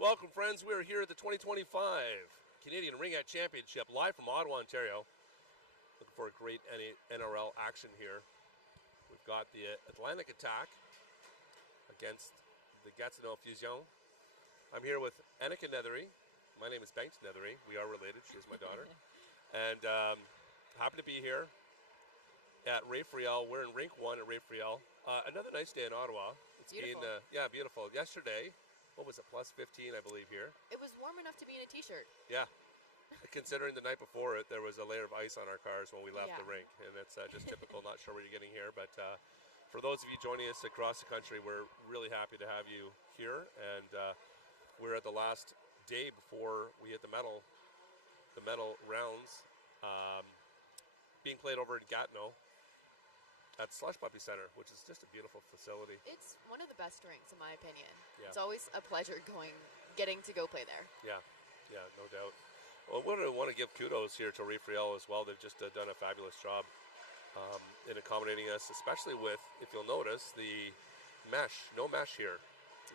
Welcome, friends. We are here at the 2025 Canadian Ring Out Championship, live from Ottawa, Ontario. Looking for a great NRL action here. We've got the Atlantic Attack against the Gatineau Fusion. I'm here with Annika Nethery. My name is Banks Nethery. We are related. She is my daughter. And happy to be here at Friel. We're in Rink 1 at Friel. Another nice day in Ottawa. It's beautiful. been, beautiful. Yesterday, what was it, plus 15, I believe, here? It was warm enough to be in a t-shirt. Yeah. Considering the night before it, there was a layer of ice on our cars when we left the rink. And it's just typical, not sure what you're getting here. But for those of you joining us across the country, we're really happy to have you here. And we're at the last day before we hit the medal rounds being played over in Gatineau at Slush Puppy Center, which is just a beautiful facility. It's one of the best rinks, in my opinion. Yeah. It's always a pleasure getting to go play there. Yeah, no doubt. Well, I want to give kudos here to Friel as well. They've just done a fabulous job in accommodating us, especially with, if you'll notice, the mesh. No mesh here.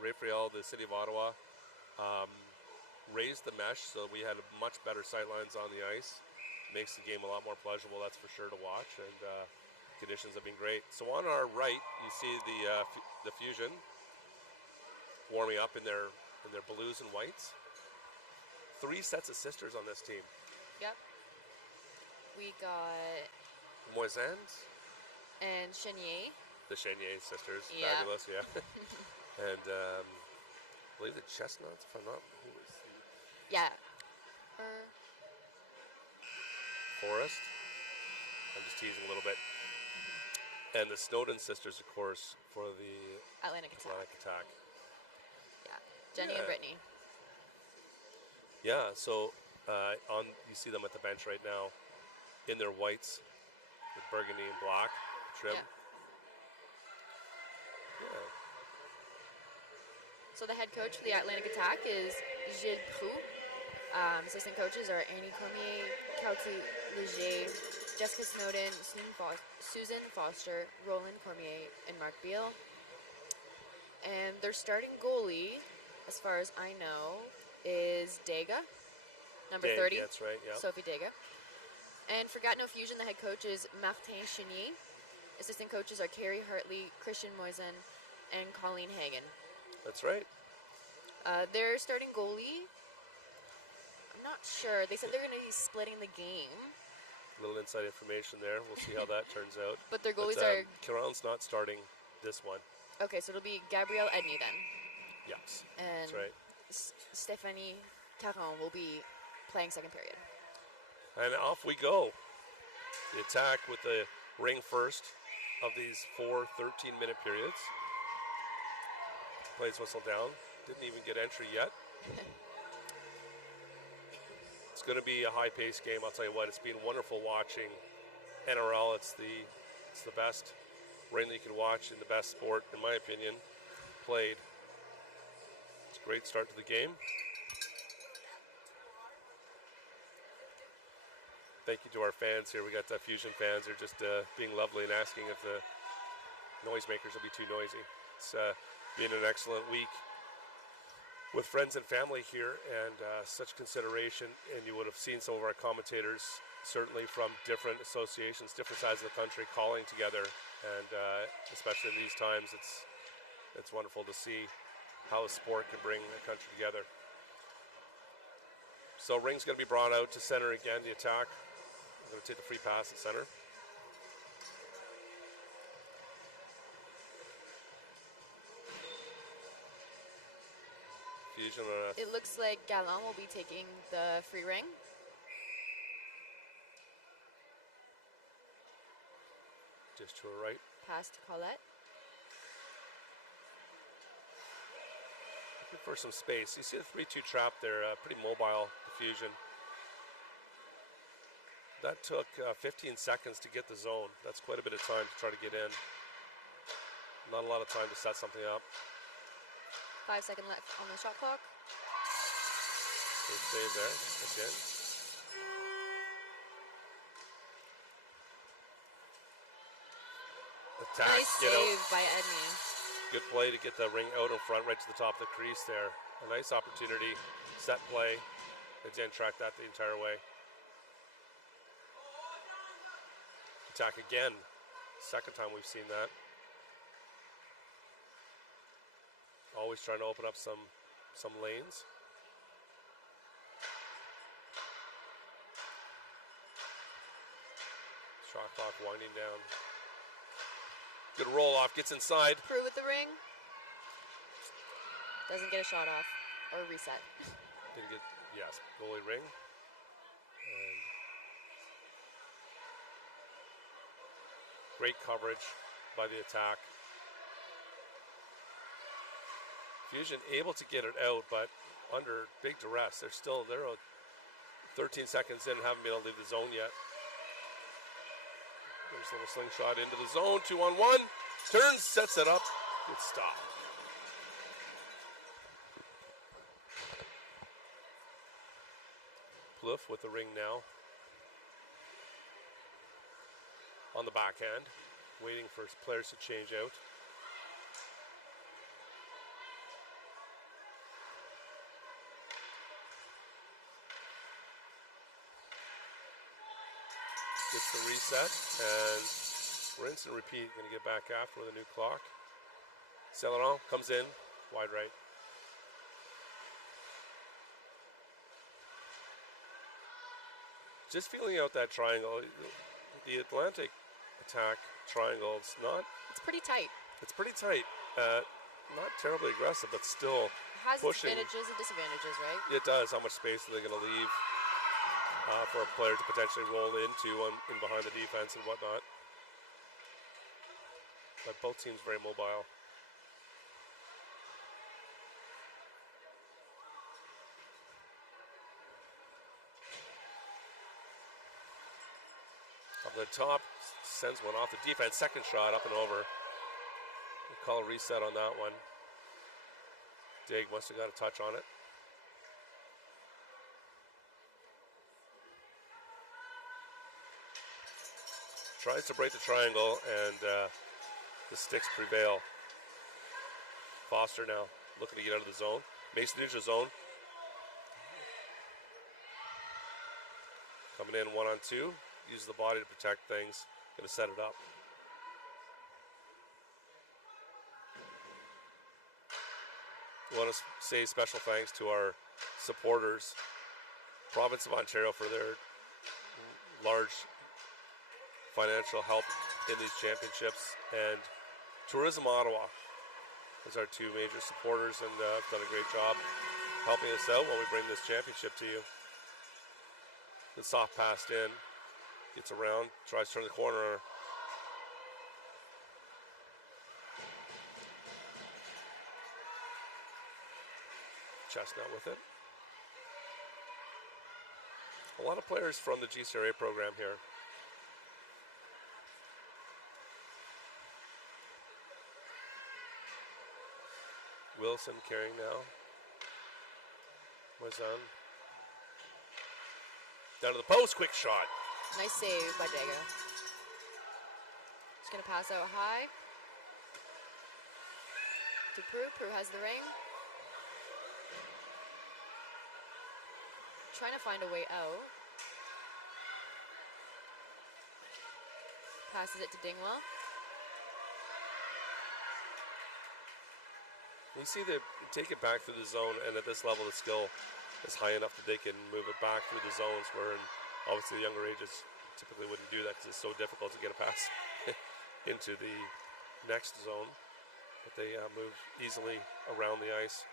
Friel, the city of Ottawa, raised the mesh so we had much better sightlines on the ice. Makes the game a lot more pleasurable, that's for sure, to watch, and conditions have been great. So on our right, you see the Fusion warming up in their blues and whites. 3 sets of sisters on this team. Yep. We got Moisans and Chenier. The Chenier sisters, yeah. Fabulous, yeah. And I believe the Chestnuts, if I'm not, who is yeah. Forrest. I'm just teasing a little bit. And the Snowden sisters, of course, for the Atlantic Attack. Yeah, Jenny and Brittany. Yeah, so you see them at the bench right now in their whites with burgundy and black trim. Yeah. So the head coach for the Atlantic Attack is Gilles Proux. Assistant coaches are Annie Cormier, Kelsey Leger, Jessica Snowden, Susan Foster, Roland Cormier, and Mark Beal. And their starting goalie, as far as I know, is Dega, number 30. That's right, yeah. Sophie Dega. And for Gatineau Fusion, the head coach is Martin Chenier. Assistant coaches are Carrie Hartley, Christian Moisen, and Colleen Hagen. That's right. Their starting goalie, I'm not sure. They said they're going to be splitting the game. Little inside information there. We'll see how that turns out. But their goalies are... Caron's not starting this one. Okay, so it'll be Gabrielle Edney then. Yes, and that's right. Stephanie Caron will be playing second period. And off we go. The attack with the ring first of these 4 13-minute periods. Plays whistle down. Didn't even get entry yet. It's going to be a high-paced game. I'll tell you what. It's been wonderful watching NRL. It's the best ring that you can watch in the best sport, in my opinion, played. It's a great start to the game. Thank you to our fans here. We got Fusion fans. They're just being lovely and asking if the noisemakers will be too noisy. It's been an excellent week with friends and family here, and such consideration. And you would have seen some of our commentators, certainly from different associations, different sides of the country, calling together. And especially in these times, it's wonderful to see how a sport can bring a country together. So Ring's going to be brought out to center again, the attack. I'm going to take the free pass at center. Fusion. It looks like Gallant will be taking the free ring. Just to her right. Pass to Colette. Looking for some space. You see the 3-2 trap there, pretty mobile, the Fusion. That took 15 seconds to get the zone. That's quite a bit of time to try to get in. Not a lot of time to set something up. 5 seconds left on the shot clock. Good save there. Again. Attack. Nice save by Edney. Good play to get the ring out in front, right to the top of the crease there. A nice opportunity, set play. They didn't track that the entire way. Attack again. Second time we've seen that. Always trying to open up some lanes. Shot clock winding down. Good roll off, gets inside. Prue with the ring. Doesn't get a shot off or reset. Didn't get, yes, goalie ring. And great coverage by the attack. Fusion able to get it out, but under big duress. They're 13 seconds in, haven't been able to leave the zone yet. There's a little slingshot into the zone, 2-on-1. Turns, sets it up. Good stop. Plouffe with the ring now. On the backhand, waiting for his players to change out. Gets the reset, and rinse and repeat. Going to get back after with a new clock. Celeron comes in, wide right. Just feeling out that triangle. The Atlantic attack triangle, it's pretty tight. It's pretty tight. Not terribly aggressive, but still It has pushing. its advantages and disadvantages, right? It does. How much space are they going to leave for a player to potentially roll into in behind the defense and whatnot? But both teams very mobile. Up the top, sends one off the defense. Second shot up and over. We'll call a reset on that one. Dig must have got a touch on it. Tries to break the triangle, and the sticks prevail. Foster now looking to get out of the zone. Mason neutral zone. Coming in 1-on-2. Uses the body to protect things. Going to set it up. I want to say special thanks to our supporters, Province of Ontario, for their large financial help in these championships, and Tourism Ottawa is our two major supporters, and have done a great job helping us out while we bring this championship to you. The soft passed in, gets around, tries to turn the corner. Chestnut with it. A lot of players from the GCRA program here. Wilson carrying now. Wazan. Down to the post, quick shot. Nice save by Dago. Just gonna pass out high. To Prue. Prue has the ring. Trying to find a way out. Passes it to Dingwell. We see that take it back through the zone, and at this level, the skill is high enough that they can move it back through the zones, where obviously the younger ages typically wouldn't do that because it's so difficult to get a pass into the next zone. But they move easily around the ice.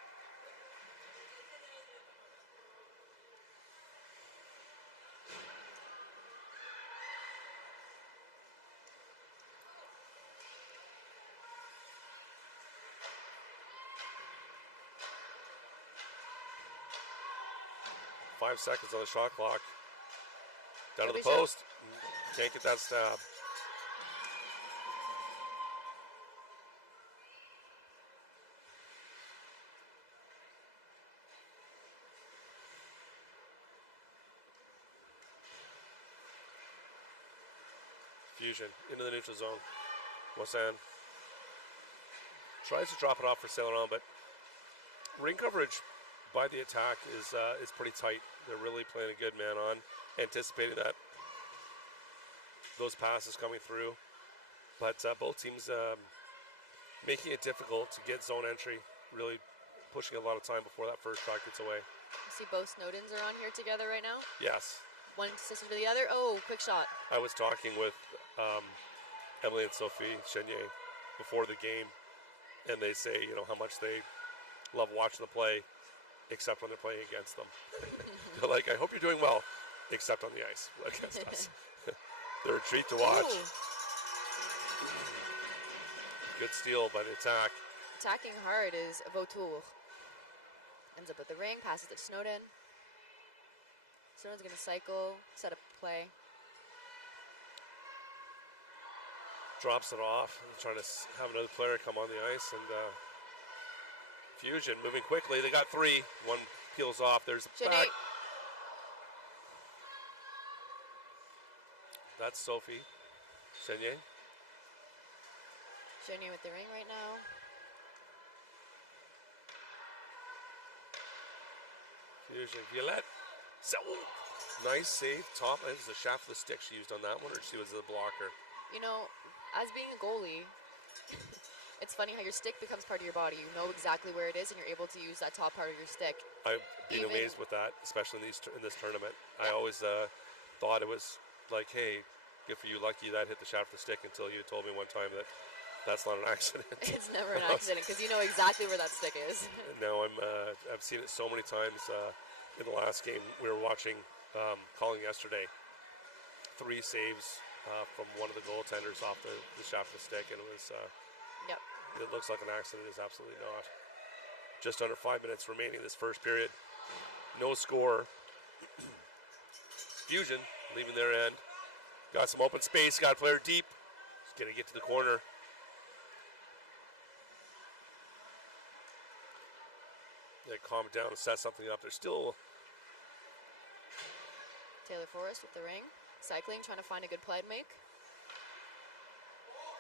Five seconds on the shot clock. Down to the post. Can't get that stab. Fusion into the neutral zone. Wasan. Tries to drop it off for Saint Laurent, but ring coverage by the attack is pretty tight. They're really playing a good man on, anticipating that those passes coming through. But both teams making it difficult to get zone entry, really pushing a lot of time before that first shot gets away. You see both Snowdens are on here together right now. Yes. One sister to the other. Oh, quick shot. I was talking with Emily and Sophie Chenier before the game, and they say, you know, how much they love watching the play, except when they're playing against them. They're like, I hope you're doing well, except on the ice against us. They're a treat to watch. Ooh. Good steal by the attack. Attacking hard is Vautour. Ends up with the ring, passes it to Snowden. Snowden's going to cycle, set up play. Drops it off, trying to have another player come on the ice, and Fusion moving quickly. They got three. One peels off. There's the back. That's Sophie Chenier. Chenier with the ring right now. Fusion, Violette. So, nice save. Top. It was the shaft of the stick she used on that one, or she was the blocker. You know, as being a goalie, it's funny how your stick becomes part of your body. You know exactly where it is, and you're able to use that top part of your stick. I've been amazed with that, especially in this tournament. Yeah. I always thought it was like, hey, good for you, lucky that hit the shaft of the stick, until you told me one time that that's not an accident. It's never an accident, because you know exactly where that stick is. Now I've seen it so many times in the last game. We were watching, calling yesterday, 3 saves from one of the goaltenders off the shaft of the stick, and it was, yep. It looks like an accident. It is absolutely not. Just under 5 minutes remaining this first period. No score. Fusion leaving their end. Got some open space, got a player deep. Just gonna get to the corner. They calm down and set something up. They're still. Taylor Forrest with the ring. Cycling, trying to find a good play to make.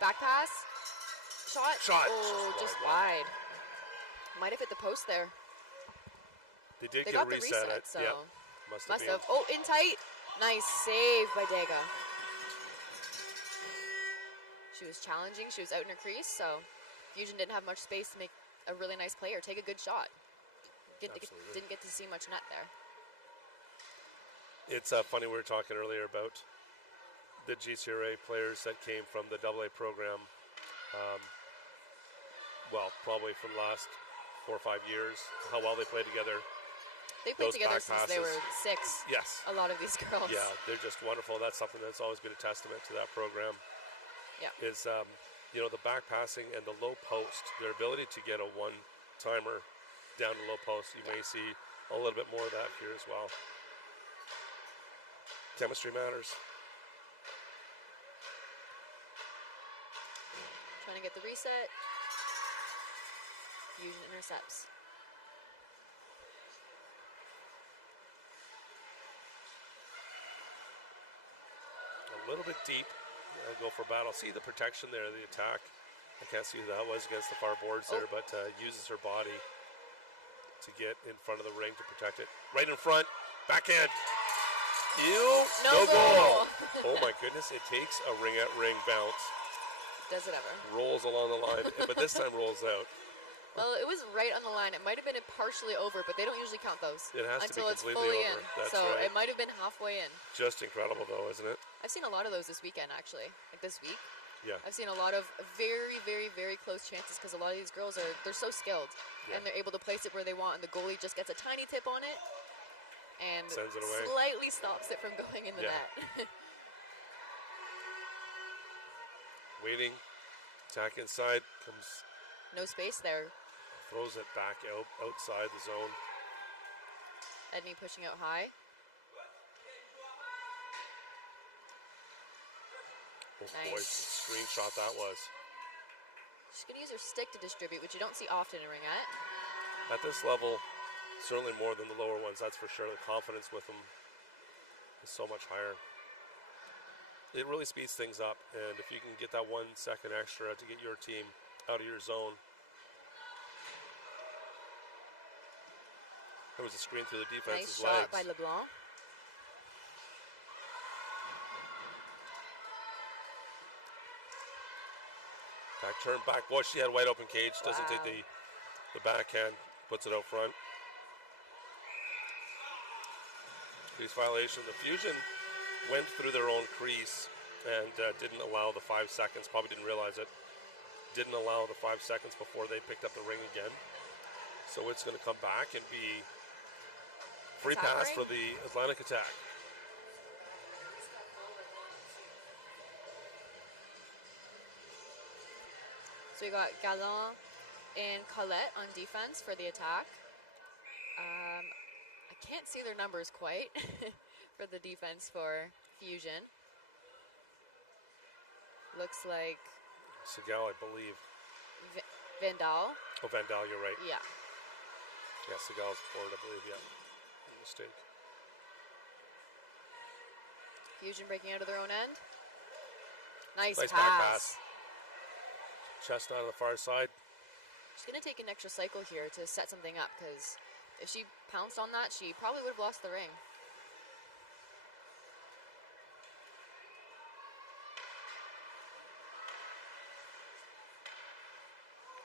Back pass. Shot. Oh, just wide. Might have hit the post there. They did get a reset. So yeah. Must have. Oh, in tight. Nice save by Dega. She was challenging. She was out in her crease, so Fusion didn't have much space to make a really nice play or take a good shot. Didn't get to see much net there. It's funny, we were talking earlier about the GCRA players that came from the AA program. Well, probably from the last 4 or 5 years, how well they played together. They played together since they were 6. Yes. A lot of these girls. Yeah, they're just wonderful. That's something that's always been a testament to that program. Yeah. Is, you know, the back passing and the low post, their ability to get a one-timer down to low post. You may see a little bit more of that here as well. Chemistry matters. Trying to get the reset. Fusion intercepts. A little bit deep. Go for battle. See the protection there, the attack. I can't see who that was against the far boards there, but uses her body to get in front of the ring to protect it. Right in front, backhand. No goal. Oh my goodness, it takes a ring-at-ring bounce. Does it ever? Rolls along the line, but this time rolls out. Well, it was right on the line. It might have been partially over, but they don't usually count those it has until to be it's completely fully over. in. That's so right. it might have been halfway in. Just incredible, though, isn't it? I've seen a lot of those this weekend, actually. Like this week. Yeah. I've seen a lot of very, very, very close chances because a lot of these girls they're so skilled, and they're able to place it where they want, and the goalie just gets a tiny tip on it and sends it away. Slightly stops it from going in the net. Waiting, attack inside, comes. No space there. Throws it back outside the zone. Edney pushing out high. Oh nice. Boy, screenshot that was. She's going to use her stick to distribute, which you don't see often in ringette. At this level, certainly more than the lower ones, that's for sure. The confidence with them is so much higher. It really speeds things up, and if you can get that 1 second extra to get your team out of your zone, There was a screen through the Nice defense's shot legs. by LeBlanc. Back turn, back. Boy, she had wide open cage. Doesn't take Wow. the backhand. Puts it out front. Crease violation. The Fusion went through their own crease and didn't allow the 5 seconds. Probably didn't realize it. Didn't allow the 5 seconds before they picked up the ring again. So it's going to come back and be free Attack pass ring? for the Atlantic Attack. So we got Gallant and Colette on defense for the Attack. I can't see their numbers quite for the defense for Fusion. Looks like Segal, I believe. Vandal. Oh, Vandal, you're right. Yeah. Yeah, Segal's forward, I believe. Yeah, mistake. Fusion breaking out of their own end. Nice Nice pass. back pass. Chestnut on the far side. She's going to take an extra cycle here to set something up, because if she pounced on that, she probably would have lost the ring.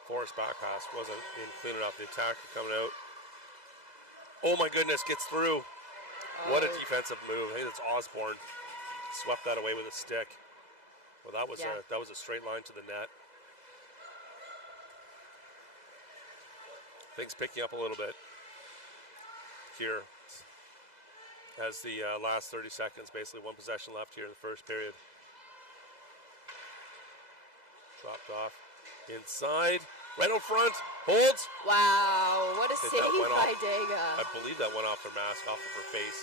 Forced back pass wasn't in clean enough. The attacker coming out. Oh my goodness, gets through. What a defensive move. I think it's Osborne. Swept that away with a stick. Well, that was a straight line to the net. Things picking up a little bit here as the last 30 seconds, basically one possession left here in the first period. Dropped off inside, right out front, holds. Wow, what a That save went by off. Dega. I believe that went off her mask, off of her face.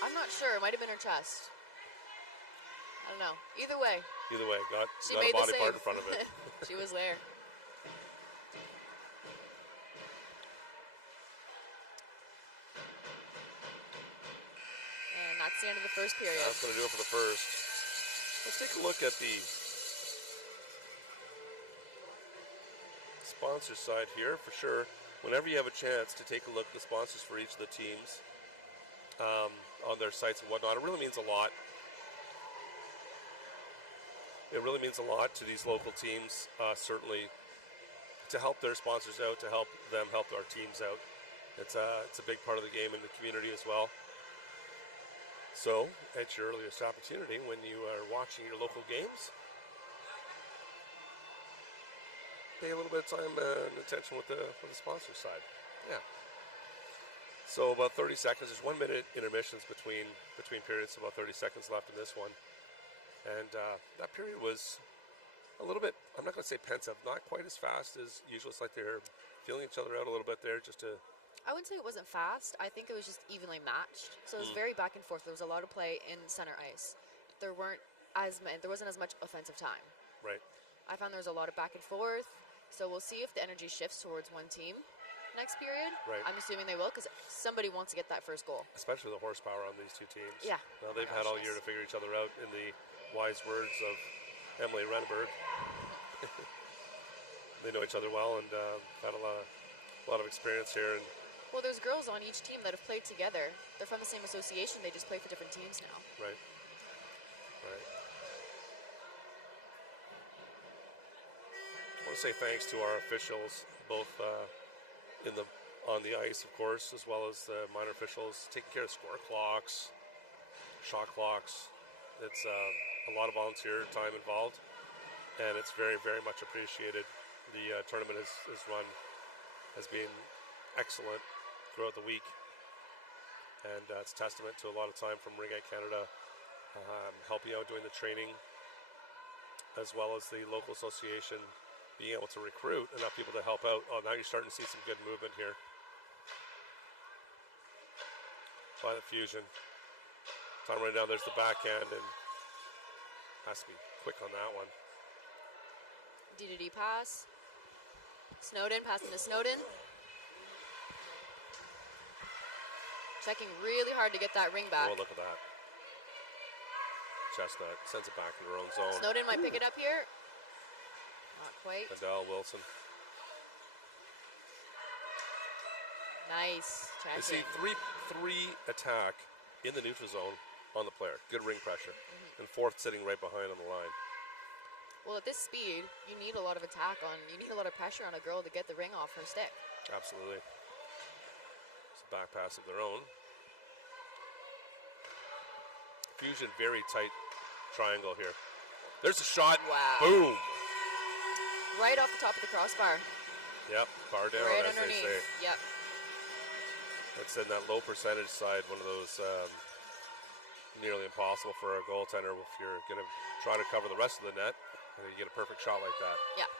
I'm not sure. It might have been her chest. I don't know. Either way, Either way, got she a made body the part save. in front of it. She was there. And that's the end of the first period. That's going to do it for the first. Let's take a look at the sponsor side here for sure. Whenever you have a chance to take a look at the sponsors for each of the teams on their sites and whatnot, it really means a lot. It really means a lot to these local teams, certainly, to help their sponsors out, to help them help our teams out. It's a big part of the game in the community as well. So, at your earliest opportunity, when you are watching your local games, pay a little bit of time and attention with the sponsor side. Yeah. So about 30 seconds. There's 1 minute intermissions between periods. So about 30 seconds left in this one. And that period was a little bit, I'm not going to say pensive, not quite as fast as usual. It's like they're feeling each other out a little bit there just to... I wouldn't say it wasn't fast. I think it was just evenly matched. So it was very back and forth. There was a lot of play in center ice. There wasn't as much offensive time. Right. I found there was a lot of back and forth. So we'll see if the energy shifts towards one team next period. Right. I'm assuming they will, because somebody wants to get that first goal. Especially the horsepower on these two teams. Yeah. Now they've had all year to figure each other out, in the wise words of Emily Renberg. They know each other well and had a lot of experience here. And Well, there's girls on each team that have played together. They're from the same association. They just play for different teams now. right. Right. I want to say thanks to our officials, both on the ice, of course, as well as the minor officials, taking care of score clocks, shot clocks. It's a lot of volunteer time involved, and it's very, very much appreciated. The tournament has been excellent throughout the week, and it's testament to a lot of time from Rink Canada helping out doing the training, as well as the local association being able to recruit enough people to help out. Oh, now you're starting to see some good movement here by the Fusion. Time right now, there's the backhand, and has to be quick on that one. D2D pass. Snowden, passing to Snowden. Checking really hard to get that ring back. Oh, look at that. Chestnut sends it back into her own zone. Snowden might pick it up here. Not quite. Adele Wilson. Nice. You see 3-3 attack in the neutral zone on the player. Good ring pressure. And fourth sitting right behind on the line. Well, at this speed, you need a lot of attack on. You need a lot of pressure on a girl to get the ring off her stick. Absolutely. It's a back pass of their own. Fusion, very tight triangle here. There's a shot. Wow. Boom. Right off the top of the crossbar. Yep, bar down, Right as underneath. they say. Yep. That's in that low percentage side, one of those nearly impossible for a goaltender if you're going to try to cover the rest of the net and you get a perfect shot like that. Yeah.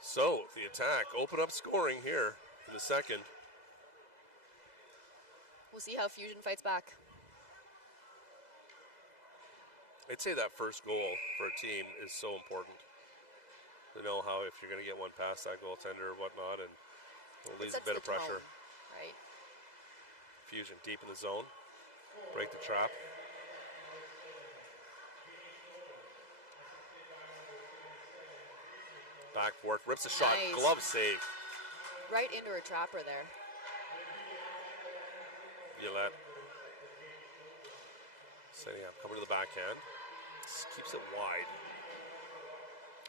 So, the attack, open up scoring here in the second. We'll see how Fusion fights back. I'd say that first goal for a team is so important. To know how if you're going to get one past that goaltender or whatnot, and it leaves a bit of pressure. Tone, right. Fusion deep in the zone. Break the trap. Back forth, rips a shot, Nice. glove save. Right into her trapper there. Yolette. Setting up, coming to the backhand. Keeps it wide.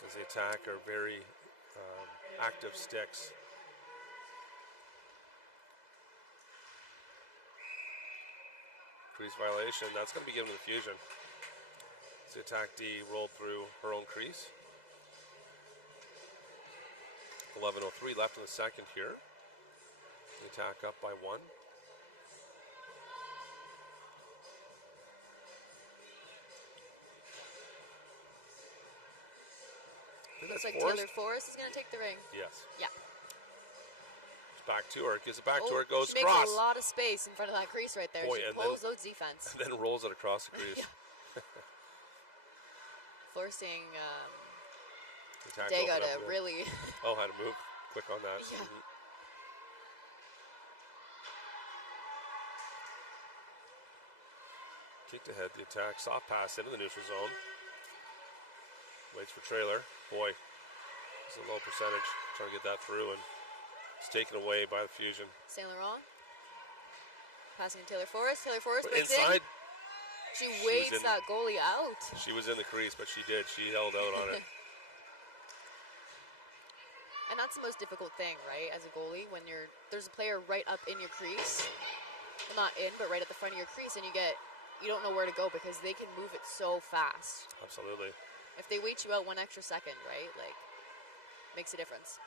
As the attack are very active sticks. Crease violation, that's going to be given to the Fusion. As the attack D rolled through her own crease. 11:03 left in the second here. The attack up by 1. Looks like Taylor Forrest is going to take the ring. Yes. Yeah. Back to her, gives it back to her, goes she across. makes a lot of space in front of that crease right there. Boy, she and pulls those defense. And then rolls it across the crease. Forcing Attack Dega opened to up, really... Oh, had to move quick on that. Yeah. Kicked ahead, the attack, soft pass into the neutral zone. Waits for trailer. Boy, it's a low percentage. Trying to get that through, and it's taken away by the Fusion. Saint Laurent. Passing to Taylor Forrest. Taylor Forrest breaks inside. in. She waits that goalie out. She was in the crease, but she did. She held out on it. And that's the most difficult thing, right, as a goalie, when there's a player right up in your crease. Well, not in, but right at the front of your crease, and you don't know where to go because they can move it so fast. Absolutely. If they wait you out 1 extra second, right, like, makes a difference.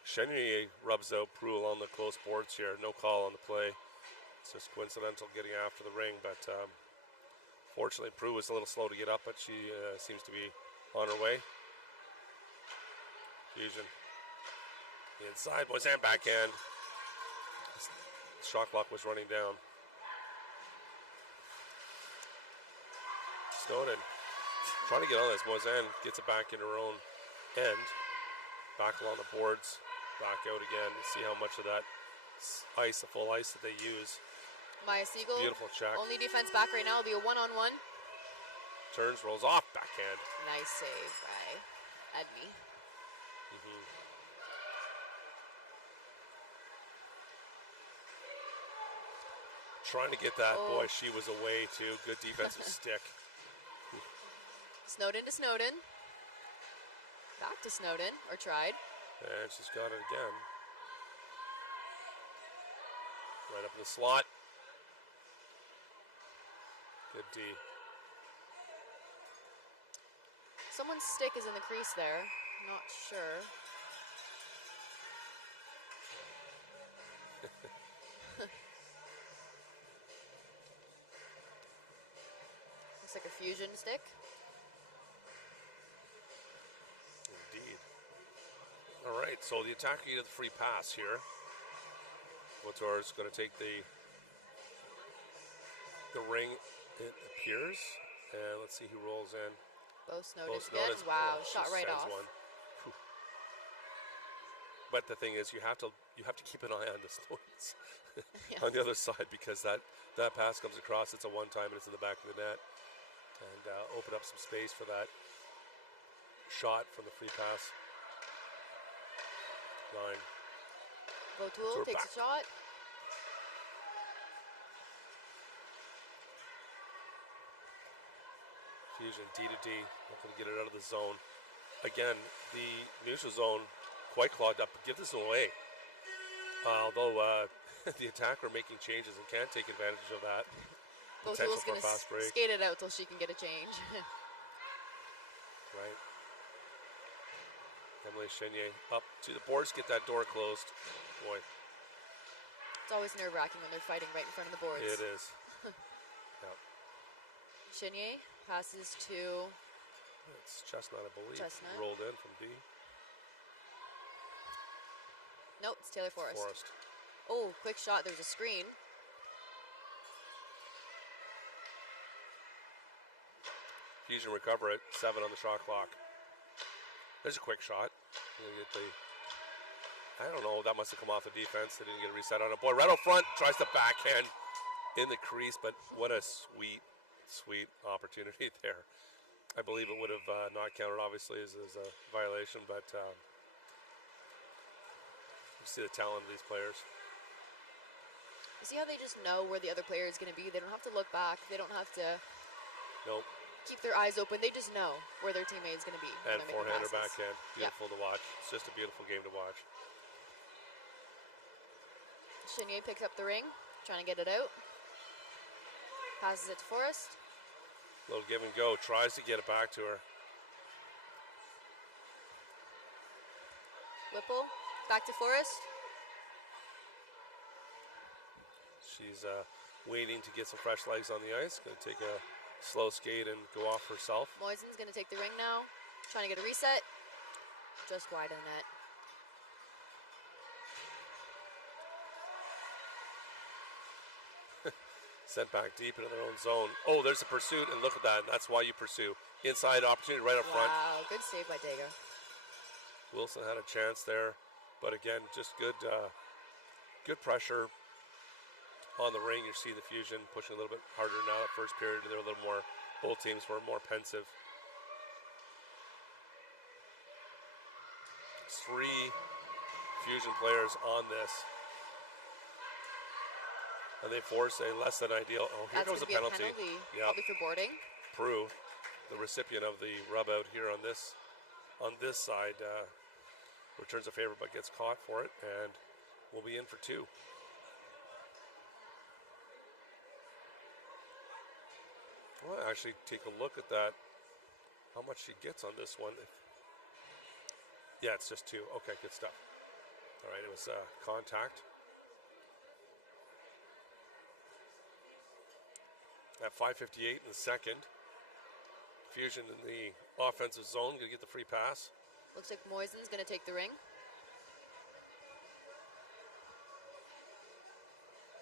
Chenier rubs out Friel on the close boards here. No call on the play. It's just coincidental getting after the ring, but fortunately Friel was a little slow to get up, but she seems to be on her way. Fusion. The inside, Moisan backhand. Shot clock was running down. Snowden trying to get on this. Moisan gets it back in her own end. Back along the boards. Back out again. See how much of that ice, the full ice that they use. Maya Siegel. Beautiful check. Only defense back right now will be a one-on-one. Turns, rolls off, backhand. Nice save by Edney. Trying to get that. Boy, she was away too. Good defensive stick. Snowden to Snowden. Back to Snowden, or tried. And she's got it again. Right up in the slot. Good D. Someone's stick is in the crease there. Not sure. Looks like a Fusion stick. Indeed. All right, so the attacker gets the free pass here. Motor's going to take the ring, it appears. And let's see who rolls in. Both Snowden's again. Wow, shot right off. But the thing is, you have to keep an eye on the Snowdens on the other side, because that pass comes across. It's a one-time and it's in the back of the net, and open up some space for that shot from the free pass line. O'Toole So we're takes back. a shot. Fusion D to D, looking to get it out of the zone. Again, the neutral zone quite clogged up. Give this away. Although the attacker making changes and can't take advantage of that. Potential O'Toole's for going a fast to break. skate it out till she can get a change. Right. Emily Chenier up to the boards, get that door closed. Boy, It's always nerve-wracking when they're fighting right in front of the boards. it is. Yeah. Chenier passes to It's Chestnut, I believe. Chestnut. Rolled in from D. nope, it's Taylor Forrest. Forrest. Oh, quick shot. There's a screen. Fusion recover it. 7 on the shot clock. There's a quick shot. Get the, I don't know. That must have come off the defense. They didn't get a reset on it. Boy, right out front tries to backhand in the crease, but what a sweet, sweet opportunity there. I believe it would have not counted, obviously, as a violation, but you see the talent of these players. You see how they just know where the other player is going to be? They don't have to look back. They don't have to Nope. keep their eyes open. They just know where their teammate is going to be. when And they're making forehand or passes. backhand. Yep. Beautiful to watch. It's just a beautiful game to watch. Chenier picks up the ring, trying to get it out. Passes it to Forrest. Little give and go. Tries to get it back to her. Whipple. Back to Forrest. She's waiting to get some fresh legs on the ice. Going to take a slow skate and go off herself. Moisen's going to take the ring now. Trying to get a reset. Just wide of the net. Sent back deep into their own zone. Oh, there's a pursuit, and look at that. That's why you pursue. Inside opportunity right up front. Wow, good save by Dega. Wilson had a chance there, but again, just good pressure on the ring. You see the Fusion pushing a little bit harder now. That first period, they're a little more. Both teams were more pensive. 3 Fusion players on this, and they force a less than ideal. Oh, here That's goes a gonna be penalty. A penalty, Yeah. probably for boarding. Prue, the recipient of the rub out here on this side, returns a favor but gets caught for it, and will be in for 2. Well, actually take a look at that. How much she gets on this one? Yeah, it's just 2. Okay, good stuff. All right, it was contact. At 5:58 in the second. Fusion in the offensive zone, gonna get the free pass. Looks like Moisen's going to take the ring.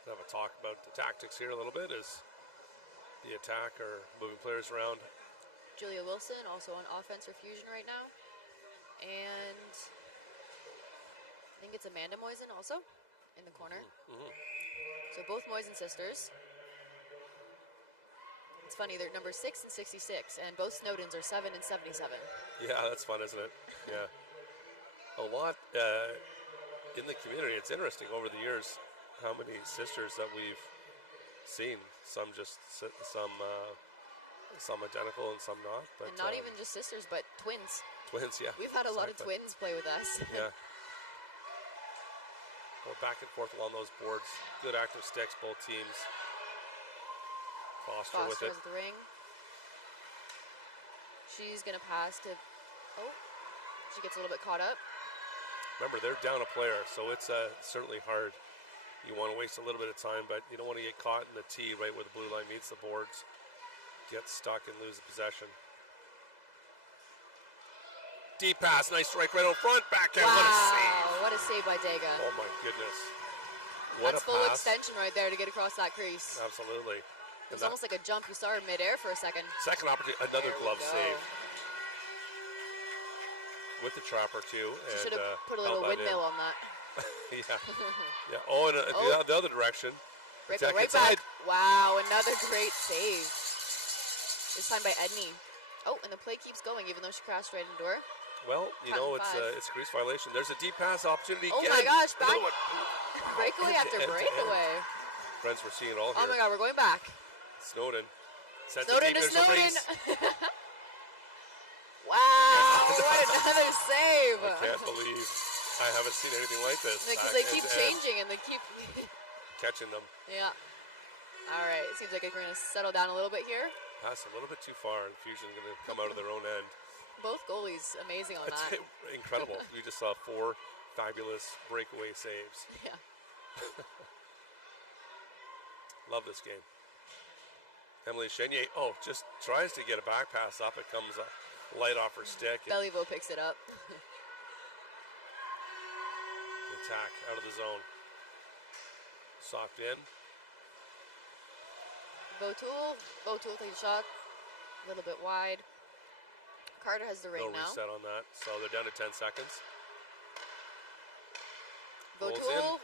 We'll have a talk about the tactics here a little bit as the attack are moving players around. Julia Wilson also on offense for Fusion right now. And I think it's Amanda Moisen also in the corner. So both Moisen sisters. It's funny, they're number 6 and 66, and both Snowdens are 7 and 77. Yeah, that's fun, isn't it? Yeah. A lot in the community. It's interesting over the years how many sisters that we've seen. Some just some identical and some not. But And not even just sisters, but twins. twins. Yeah. We've had a lot of exactly. twins play with us. Yeah. Go back and forth along those boards. Good active sticks, both teams. Foster with Foster it. has the ring. She's going to pass to... Oh, she gets a little bit caught up. Remember, they're down a player, so it's certainly hard. You want to waste a little bit of time, but you don't want to get caught in the tee right where the blue line meets the boards. Get stuck and lose the possession. Deep pass, nice strike right out front. Backhand, what a save. What a save by Dega. Oh my goodness. What That's a full pass. extension right there to get across that crease. Absolutely. It was almost like a jump. You saw her midair for a second. Second opportunity, another There we glove go. save. With the trapper too. She should and have put a held little that in. windmill on that. Yeah. Yeah. Oh, and the other direction. Right, Attack right inside. back. Wow, another great save. This time by Edney. Oh, and the play keeps going even though she crashed right into her. Well, you Cut know, in five. it's a crease violation. There's a deep pass opportunity Oh again. my gosh, back Another one. Wow, breakaway end to after end to end. breakaway. Friends, we're seeing it all Oh here. my god, we're going back. Snowden. Sends Snowden it to deep. There's a Snowden. race. Wow, what another save. I can't believe I haven't seen anything like this. Because Back they end keep to end. changing and they keep... Catching them. Yeah. All right, it seems like we're going to settle down a little bit here. Pass a little bit too far, and Fusion going to come out of their own end. Both goalies amazing on That's that. incredible. We just saw 4 fabulous breakaway saves. Yeah. Love this game. Emily Chenier, just tries to get a back pass up. It comes light off her stick. And Beliveau picks it up. attack out of the zone. Socked in. Votul takes a shot. A little bit wide. Carter has the ring No now. reset on that. So they're down to 10 seconds. Rolls Votul. in.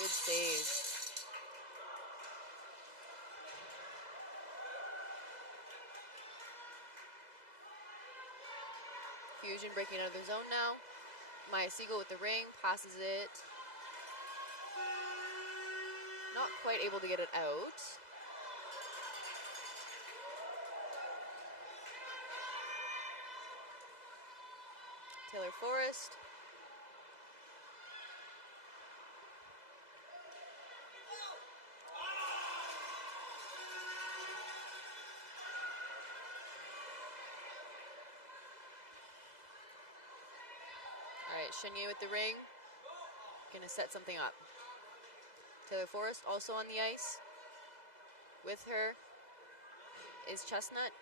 Good save. Fusion breaking out of the zone now. Maya Siegel with the ring, passes it. Not quite able to get it out. Taylor Forrest. All right, Chenier with the ring. Gonna set something up. Taylor Forrest also on the ice. With her is Chestnut.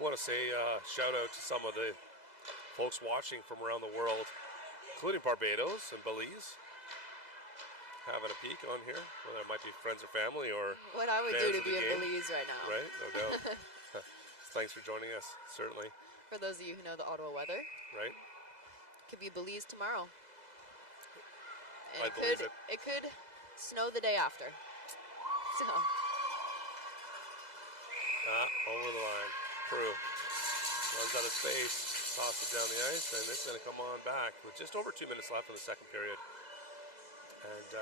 I want to say shout out to some of the folks watching from around the world, including Barbados and Belize. Having a peek on here, whether it might be friends or family or What I would fans do to of the be in game. Belize right now. Right, no doubt. Thanks for joining us, certainly. For those of you who know the Ottawa weather, Right? could be Belize tomorrow. And I'd believe it. it could snow the day after. So Over the line. Crew runs out of space, tosses it down the ice, and it's going to come on back with just over 2 minutes left in the second period. And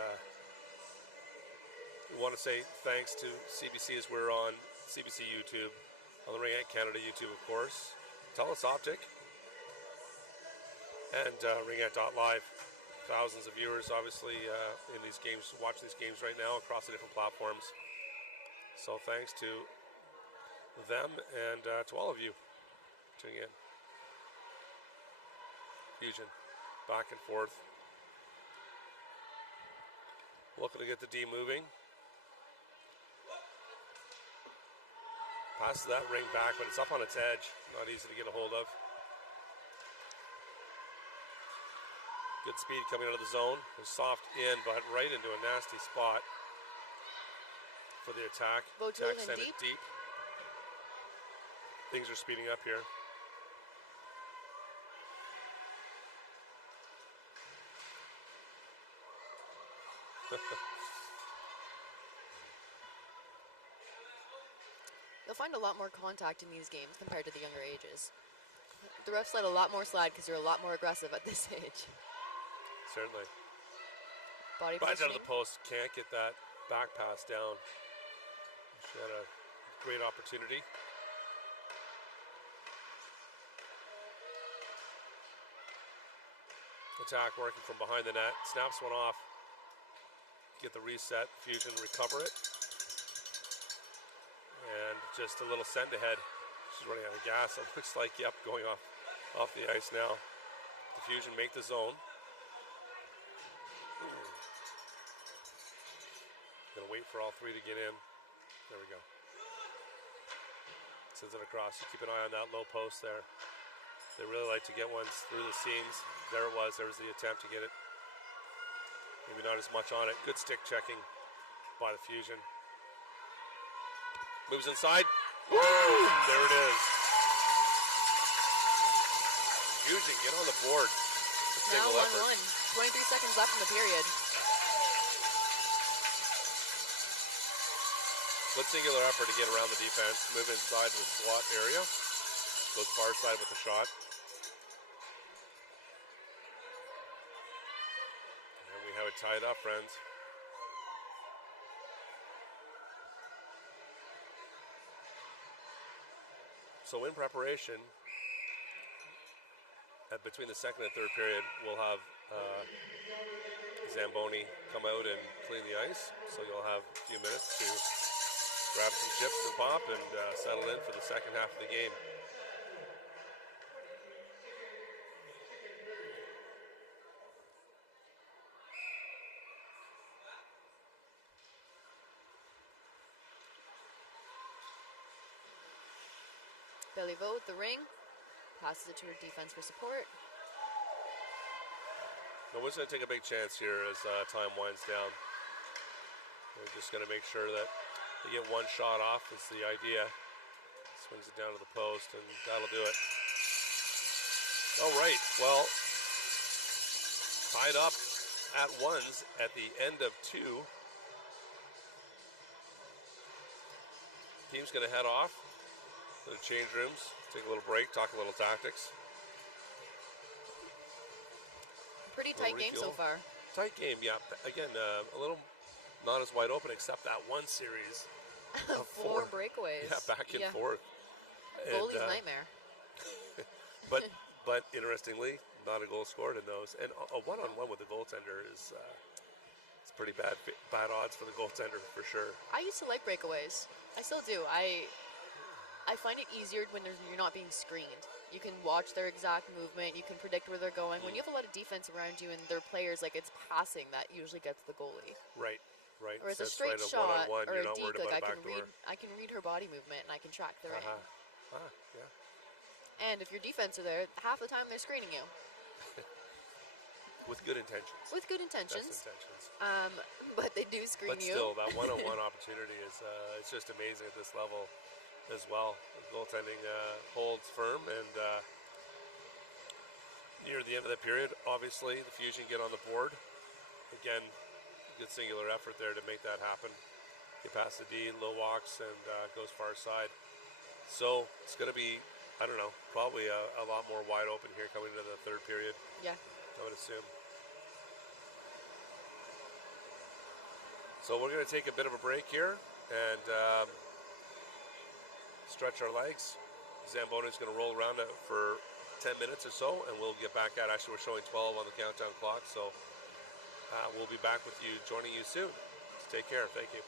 we want to say thanks to CBC as we're on CBC YouTube, on the Ring at Canada YouTube, of course. TELUS Optic, and ringette.live. Thousands of viewers, obviously, in these games, watching these games right now across the different platforms. So thanks to them and to all of you tuning in. Fusion, back and forth. Looking to get the D moving. Passes that ring back, but it's up on its edge. Not easy to get a hold of. Good speed coming out of the zone. A soft in, but right into a nasty spot for the attack. Votul Attack in sent it deep. deep. Things are speeding up here. you'll find a lot more contact in these games compared to the younger ages. The refs let a lot more slide because they're a lot more aggressive at this age. Certainly. Body Finds out of positioning. the post, can't get that back pass down. She had a great opportunity. Attack working from behind the net, snaps one off. Get the reset, Fusion recover it. And just a little send ahead. She's running out of gas, it looks like, yep, going off the ice now. The Fusion make the zone. Gonna wait for all three to get in. There we go. Sends it across. You keep an eye on that low post there. They really like to get ones through the seams. There it was. There was the attempt to get it. Maybe not as much on it. Good stick checking by the Fusion. Moves inside. Woo! There it is. Fusion, get on the board. A Now single effort. 1-1. 23 seconds left in the period. Good singular effort to get around the defense, move inside the slot area. Goes far side with the shot. And we have it tied up, friends. So in preparation, between the second and third period, we'll have Zamboni come out and clean the ice. So you'll have a few minutes to grab some chips and pop and settle in for the second half of the game. Beliveau with the ring. Passes it to her defense for support. Nobody's going to take a big chance here as time winds down. We're just going to make sure that they get one shot off is the idea. Swings it down to the post, and that'll do it. All right, well, tied up at ones at the end of two. Team's going to head off to the change rooms, take a little break, talk a little tactics. Pretty tight game so far. Tight game, yeah. Again, a little not as wide open, except that one series of four breakaways. Yeah, back and forth. Goalie's nightmare. but interestingly, not a goal scored in those. And a one-on-one with the goaltender is it's pretty bad odds for the goaltender for sure. I used to like breakaways. I still do. I find it easier when you're not being screened. You can watch their exact movement. You can predict where they're going. When you have a lot of defense around you and their players, like it's passing that usually gets the goalie. Right. Or it's a straight shot or a deke. Like I can read her body movement and I can track the ring. Yeah. And if your defense are there, half the time they're screening you. With good intentions. With good intentions. Best intentions. But they do screen you. But still, that one-on-one opportunity is it's just amazing at this level as well. The goaltending holds firm, and near the end of that period, obviously, the Fusion get on the board. Again, good singular effort there to make that happen. Get past the D, low walks, and goes far side. So it's going to be, I don't know, probably a lot more wide open here coming into the third period. Yeah. I would assume. So we're going to take a bit of a break here and stretch our legs. Zamboni's going to roll around for 10 minutes or so, and we'll get back at. Actually, we're showing 12 on the countdown clock, so we'll be back with you, joining you soon. So take care. Thank you.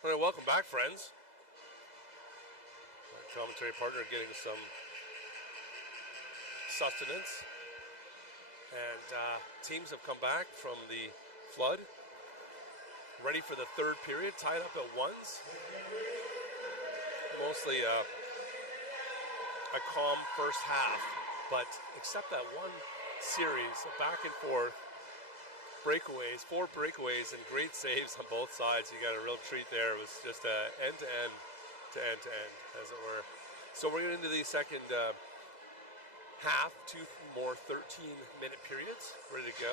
All right, welcome back, friends. My commentary partner getting some sustenance. And teams have come back from the flood. Ready for the third period, tied up at ones. Mostly a calm first half, but except that one series of back and forth breakaways, 4 breakaways, and great saves on both sides. You got a real treat there. It was just end to end, as it were. So we're getting into the second half, 2 more 13-minute periods, ready to go.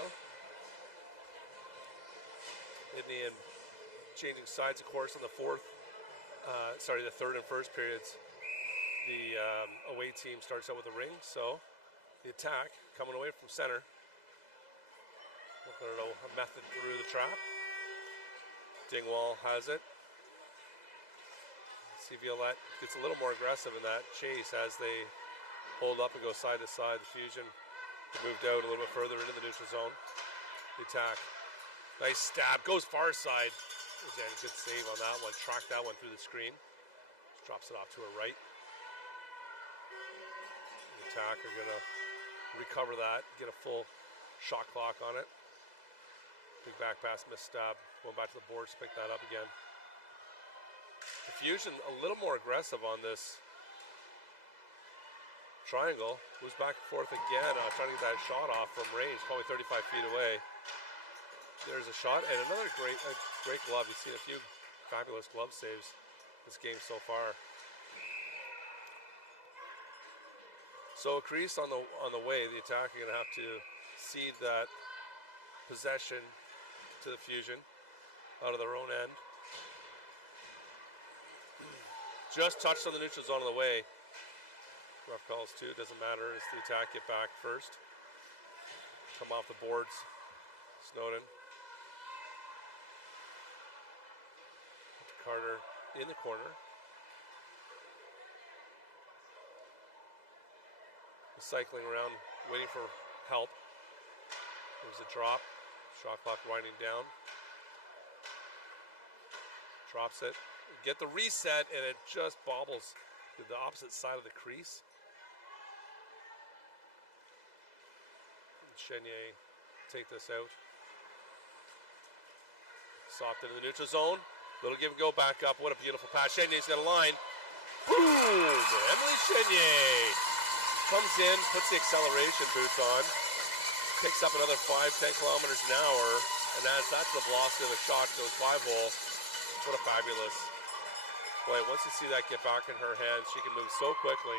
In the end, changing sides, of course, on the the third and first periods. The away team starts out with a ring, so the attack coming away from center. Looking at a method through the trap. Dingwall has it. See Violette gets a little more aggressive in that chase as they hold up and go side to side. The Fusion moved out a little bit further into the neutral zone. The attack. Nice stab. Goes far side. Again, good save on that one. Tracked that one through the screen. Just drops it off to her right. The attack are going to recover that. Get a full shot clock on it. Big back pass, missed stab. Going back to the boards, pick that up again. The Fusion a little more aggressive on this triangle. Moves back and forth again, trying to get that shot off from range, probably 35 feet away. There's a shot and another great glove. You've seen a few fabulous glove saves this game so far. So a crease on the way. The attack are going to have to cede that possession to the Fusion out of their own end. Just touched on the neutral zone on the way. Rough calls too, doesn't matter as the attack get back first. Come off the boards. Snowden. Carter in the corner. Cycling around, waiting for help. There's a drop. Shot clock winding down. Drops it. Get the reset, and it just bobbles to the opposite side of the crease. Chenier take this out. Soft into the neutral zone. Little give and go back up. What a beautiful pass. Chenier's got a line. Boom! Emily Chenier comes in, puts the acceleration boots on. Picks up another 5-10 kilometers an hour, and that's the velocity of the shot to the 5-hole. What a fabulous. Boy, once you see that get back in her hands, she can move so quickly.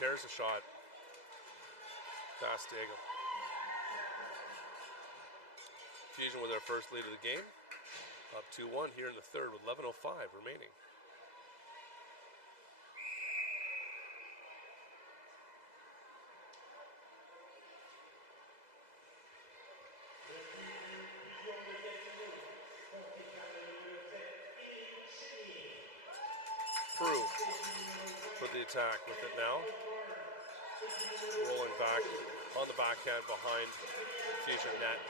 Tears the shot. Fast dig. Fusion with their first lead of the game. Up 2-1 here in the third with 11:05 remaining. Prue for the attack with it now. Rolling back on the backhand behind Fusion net.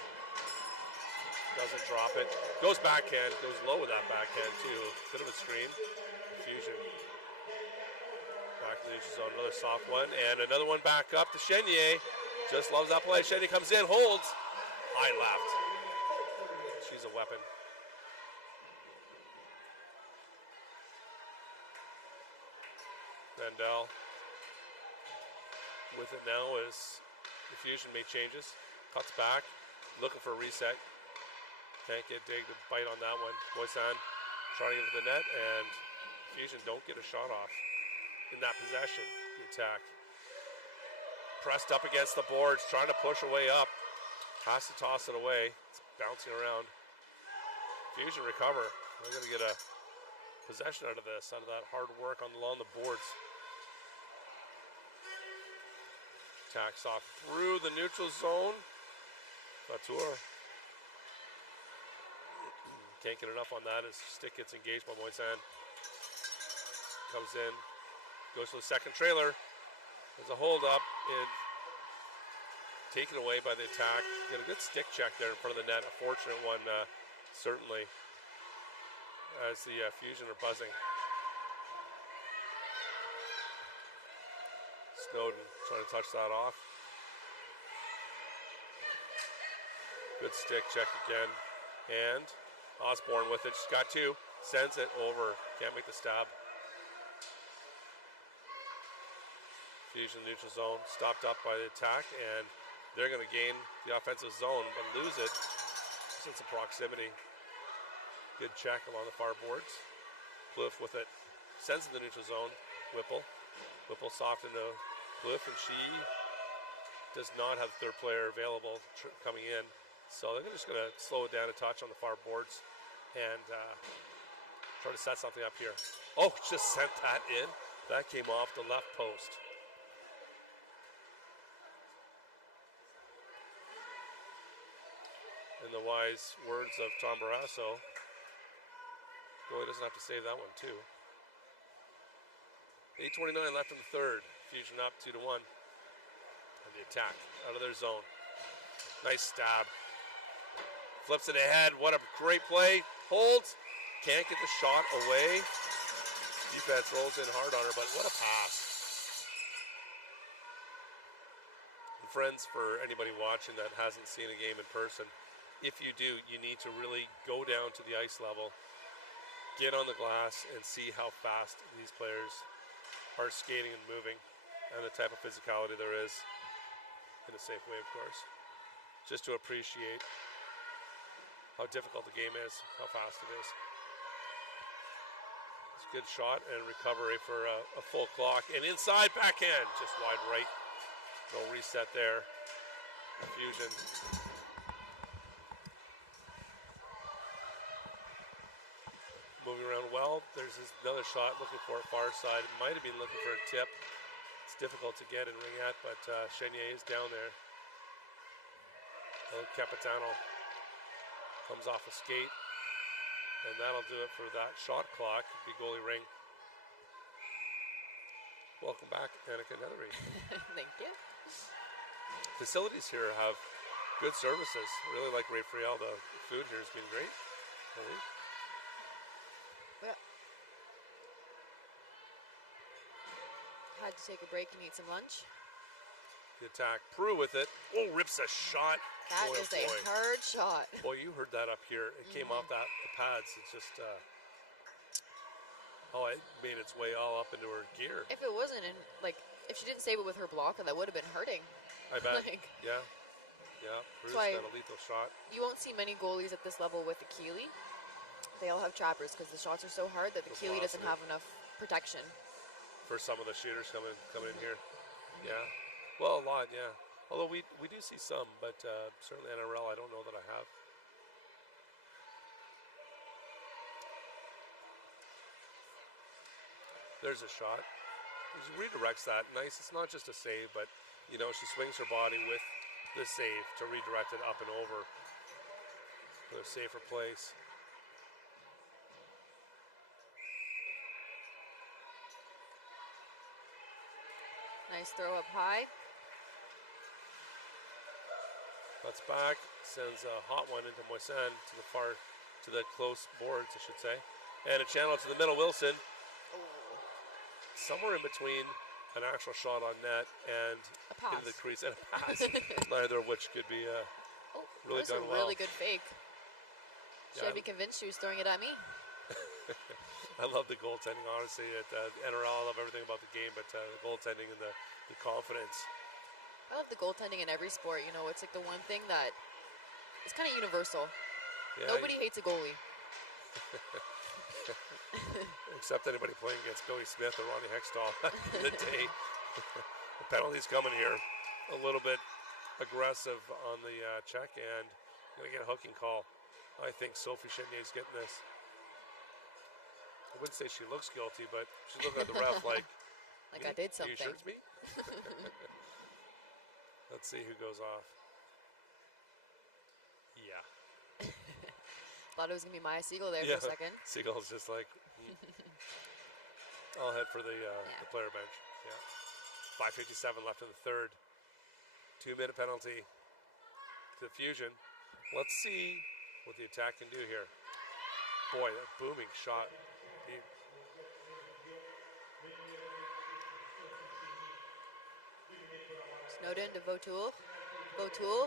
Doesn't drop it. Goes backhand, goes low with that backhand too. Bit of a screen. Fusion. Back to the neutral zone, another soft one. And another one back up to Chenier. Just loves that play. Chenier comes in, holds. High left. She's a weapon. Vandal with it now as the Fusion made changes. Cuts back, looking for a reset. Can't get Dig to bite on that one. Moisan trying to get to the net, and Fusion don't get a shot off in that possession. The attack. Pressed up against the boards, trying to push away up. Has to toss it away. It's bouncing around. Fusion recover. They're going to get a possession out of this, out of that hard work along the boards. Attacks off through the neutral zone. Latour. Can't get enough on that as stick gets engaged by Moisan. Comes in, goes to the second trailer. There's a hold up. Taken away by the attack. Got a good stick check there in front of the net. A fortunate one, certainly. as the Fusion are buzzing. Snowden trying to touch that off. Good stick check again. And Osborne with it. She's got two. Sends it over. Can't make the stab. Fusion neutral zone. Stopped up by the attack. And they're going to gain the offensive zone but lose it. Just in some proximity. Good check along the far boards. Cliff with it. Sends in the neutral zone. Whipple. Whipple soft into Cliff, and she does not have the third player available coming in. So they're just going to slow it down a touch on the far boards and try to set something up here. Oh, just sent that in. That came off the left post. In the wise words of Tom Barrasso, goalie doesn't have to save that one too. 8:29 left in the third. Fusion up 2-1. And the attack out of their zone. Nice stab. Flips it ahead. What a great play. Holds. Can't get the shot away. Defense rolls in hard on her, but what a pass. And friends, for anybody watching that hasn't seen a game in person, if you do, you need to really go down to the ice level, get on the glass, and see how fast these players are skating and moving, and the type of physicality there is, in a safe way, of course, just to appreciate how difficult the game is, how fast it is. It's a good shot and recovery for a full clock, and inside backhand, just wide right. No reset there. Fusion. Moving around well. There's another shot looking for it far side. Might have been looking for a tip. It's difficult to get in ringette, but Chenier is down there. Capitano comes off a skate, and that'll do it for that shot clock. Be goalie ring. Welcome back, Annika Nethery. Thank you. Facilities here have good services. Really like Ray Friel. The food here has been great. Had to take a break and eat some lunch. The attack. Prue with it. Oh, rips a shot. That is a hard shot. Boy, you heard that up here. It came off the pads. It's just, it made its way all up into her gear. If it wasn't if she didn't save it with her blocker, that would have been hurting. I bet. Yeah. Prue's got a lethal shot. You won't see many goalies at this level with the Keeley. They all have trappers because the shots are so hard that the Keeley doesn't have enough protection. For some of the shooters coming in here. Yeah. Well, a lot, yeah. Although we do see some, but certainly NRL, I don't know that I have. There's a shot. She redirects that. Nice. It's not just a save, but, she swings her body with the save to redirect it up and over to a safer place. Nice throw up high. Cuts back, sends a hot one into Moisan to the close boards, I should say. And a channel to the middle, Wilson. Somewhere in between an actual shot on net and into the crease and a pass. Neither of which could be really done well. That was a really good fake. Should I be convinced she was throwing it at me? I love the goaltending, honestly. At NRL, I love everything about the game, but the goaltending and the confidence. I love the goaltending in every sport. It's like the one thing that is kind of universal. Yeah, nobody hates a goalie. Except anybody playing against Billy Smith or Ronnie Hextall in the day. The penalty's coming here. A little bit aggressive on the check, and going to get a hooking call. I think Sophie Chenier's getting this. I wouldn't say she looks guilty, but she's looking at the ref like I did something. Are you sure it's me? Let's see who goes off. Yeah. Thought it was going to be Maya Siegel there for a second. Siegel's just like, I'll head for the player bench. Yeah. 5:57 left in the third. 2-minute penalty to the Fusion. Let's see what the attack can do here. boy, that booming shot. Snowden to Vautour. Vautour.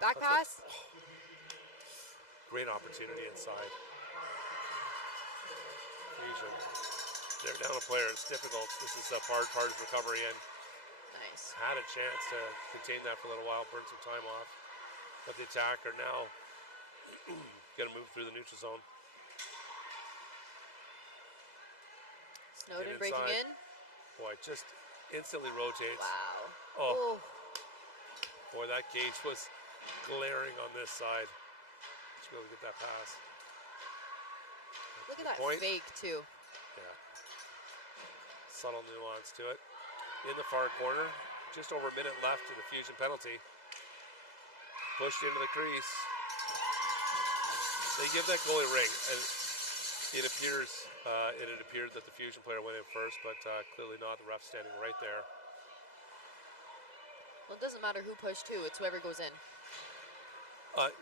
Back pass. Great opportunity inside. Fusion. They're down a player. It's difficult. This is a part of recovery, and Nice. had a chance to contain that for a little while, burn some time off. But the attacker now got to move through the neutral zone. Snowden Get breaking inside. in. Boy, just instantly rotates. Wow. Oh, Oh, boy, that cage was glaring on this side. Just be able to get that pass. look at Good that point. fake too. Yeah. Subtle nuance to it. In the far corner, just over a minute left to the Fusion penalty. Pushed into the crease. They give that goalie a ring. And it appeared that the Fusion player went in first, but clearly not. The ref standing right there. Well, it doesn't matter who pushed who. It's whoever goes in.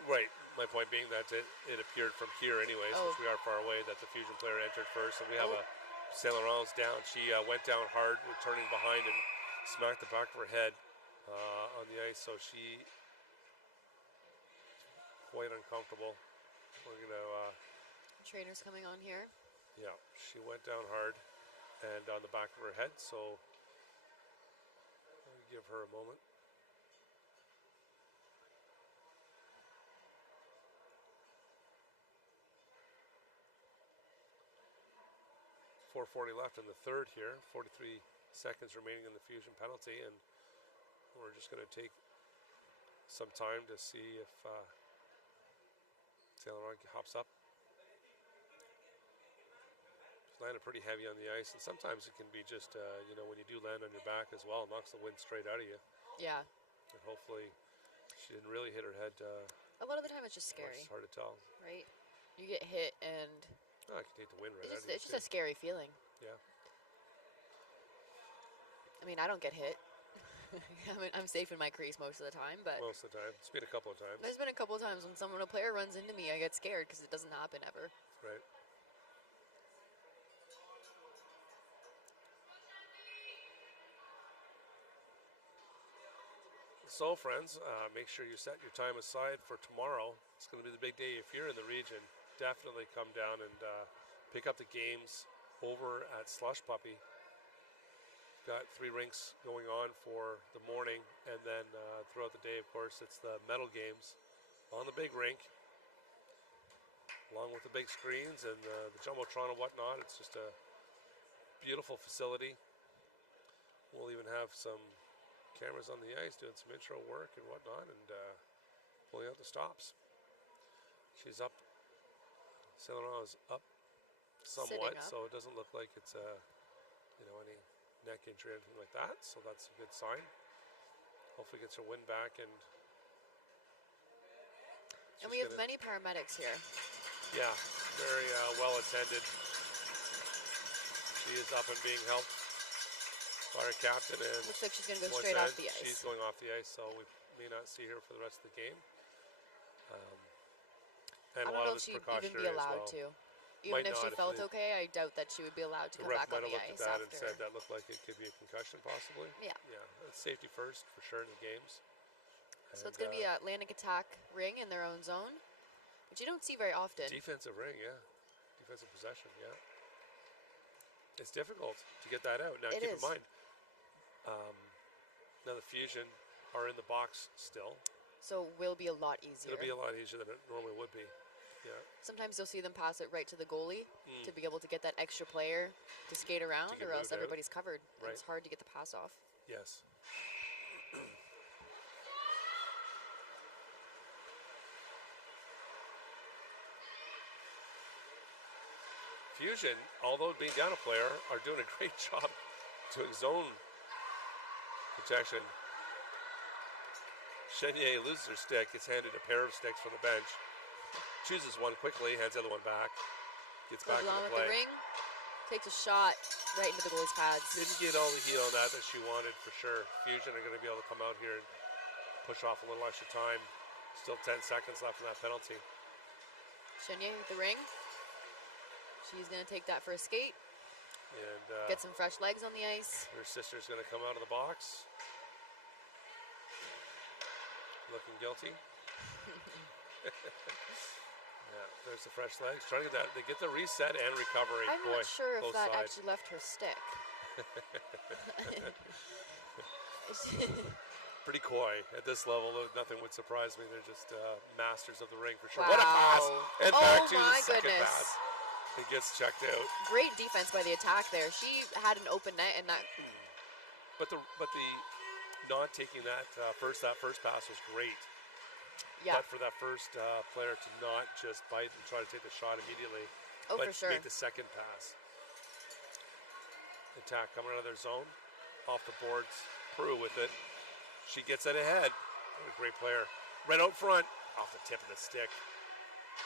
Right. My point being that it appeared from here anyways, Oh. which we are far away, that the Fusion player entered first. And we have Oh. a Saint Laurent's down. She went down hard, returning behind and smacked the back of her head on the ice. So she quite uncomfortable. We're going to... Trainer's coming on here. Yeah, she went down hard and on the back of her head, so I'll give her a moment. .440 left in the third here, 43 seconds remaining in the Fusion penalty, and we're just going to take some time to see if Saint Laurent hops up. Landed pretty heavy on the ice, and sometimes it can be just, when you do land on your back as well, it knocks the wind straight out of you. Yeah. And hopefully she didn't really hit her head. A lot of the time it's just scary, It's hard to tell. right? You get hit and I can take the wind right out of it's you. just a scary feeling. Yeah. I mean, I don't get hit. I'm safe in my crease most of the time, but Most of the time. It's been a couple of times. there's been a couple of times when a player runs into me, I get scared because it doesn't happen ever. Right. So, friends, make sure you set your time aside for tomorrow. It's going to be the big day. If you're in the region, definitely come down and pick up the games over at Slush Puppy. Got 3 rinks going on for the morning, and then throughout the day, of course, it's the medal games on the big rink, along with the big screens and the Jumbotron and whatnot. It's just a beautiful facility. We'll even have some cameras on the ice doing some intro work and whatnot, and pulling out the stops. She's up. Saint Laurent is up somewhat, Sitting up. so it doesn't look like it's any neck injury or anything like that. So that's a good sign. Hopefully gets her wind back, and And we have many paramedics here. Yeah, very well attended. She is up and being helped by our captain, and Looks like she's going to go once straight off again, the ice. She's going off the ice, so we may not see her for the rest of the game. And I a don't lot know of if it's she'd even precautionary be as allowed well. to. Even Might if she not if felt they- okay, I doubt that she would be allowed to The come ref back on might the have looked ice at that and after. said that looked like it could be a concussion, possibly. Yeah. Yeah, it's safety first for sure in the games. So it's going to be a Atlantic attack ring in their own zone, which you don't see very often. Defensive ring, yeah. Defensive possession, yeah. It's difficult to get that out. Now, It keep is. in mind, now the Fusion are in the box still. So it will be a lot easier. It'll be a lot easier than it normally would be. Yeah. Sometimes you'll see them pass it right to the goalie to be able to get that extra player to skate around, get or else moved out. everybody's covered. And Right. it's hard to get the pass off. Yes. Fusion, although being down a player, are doing a great job doing zone protection. Chenier loses her stick, gets handed a pair of sticks from the bench, chooses one quickly, hands the other one back, gets back Goes into on with play. the ring, takes a shot right into the goalie's pads. Didn't get all the heat on that she wanted for sure. Fusion are going to be able to come out here and push off a little extra time. Still 10 seconds left in that penalty. Chenier with the ring. She's going to take that for a skate. And Get some fresh legs on the ice. her sister's going to come out of the box. Looking guilty. Yeah, there's the fresh legs. Trying to get that. They get the reset and recovery. I'm not sure if both that sides. actually left her stick. Pretty coy at this level. Nothing would surprise me. They're just masters of the ring for sure. Wow. What a pass! And back to the my second goodness. pass. It gets checked out. Great defense by the attack there. She had an open net and that. But the not taking that first pass was great. Yeah. But for that first player to not just bite and try to take the shot immediately, Oh, but for sure. make the second pass. Attack coming out of their zone, off the boards. Prue with it. She gets it ahead. What a great player. Right out front, off the tip of the stick.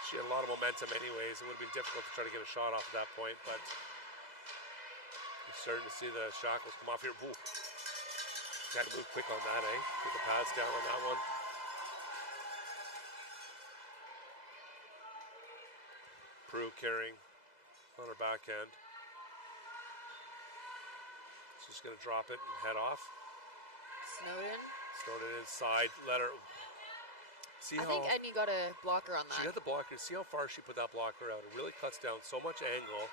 She had a lot of momentum anyways. It would have been difficult to try to get a shot off at that point, but you're starting to see the shackles come off here. Ooh. Got to move quick on that, eh? Get the pads down on that one. Prue carrying on her backhand. She's going to drop it and head off. Snowden inside. Let her. See I how think Edney got a blocker on she that. got the blocker. See how far she put that blocker out. It really cuts down so much angle.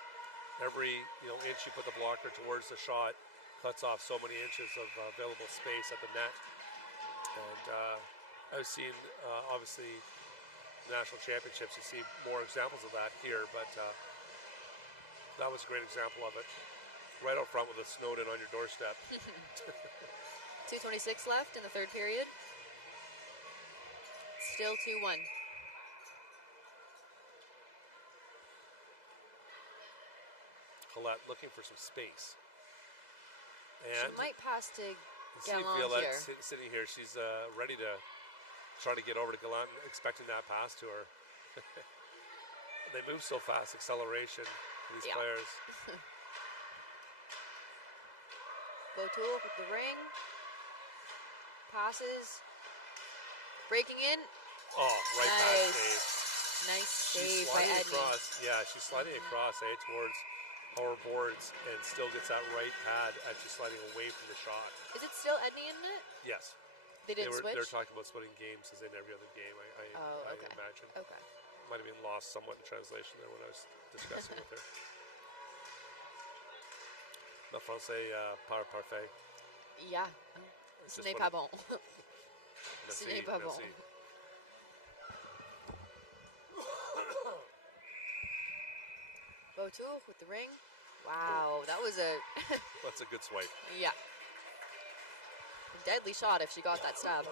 Every inch you put the blocker towards the shot cuts off so many inches of available space at the net. And I've seen obviously national championships. You see more examples of that here, but that was a great example of it. Right out front with a Snowden on your doorstep. 2:26 left in the third period. Still 2-1. Colette looking for some space. She And might pass to you see Gallant Violette here. sitting here. She's ready to try to get over to Gallant, expecting that pass to her. They move so fast, acceleration for these Yeah. players. Botul with the ring. Passes. Breaking in. Oh, right back Nice. save. Nice She's save by sliding Edney. across. Yeah, she's sliding across towards our boards and still gets that right pad as she's sliding away from the shot. Is it still Edney in it? Yes. They didn't switch? They're talking about splitting games as in every other game, I okay. imagine. Okay. Might have been lost somewhat in translation there when I was discussing with her. Le français parfait. Yeah. It's Ce just n'est what pas it- bon. Merci, Ce n'est pas bon. merci. Botul with the ring. Wow, that was a That's a good swipe. yeah. Deadly shot if she got that stab.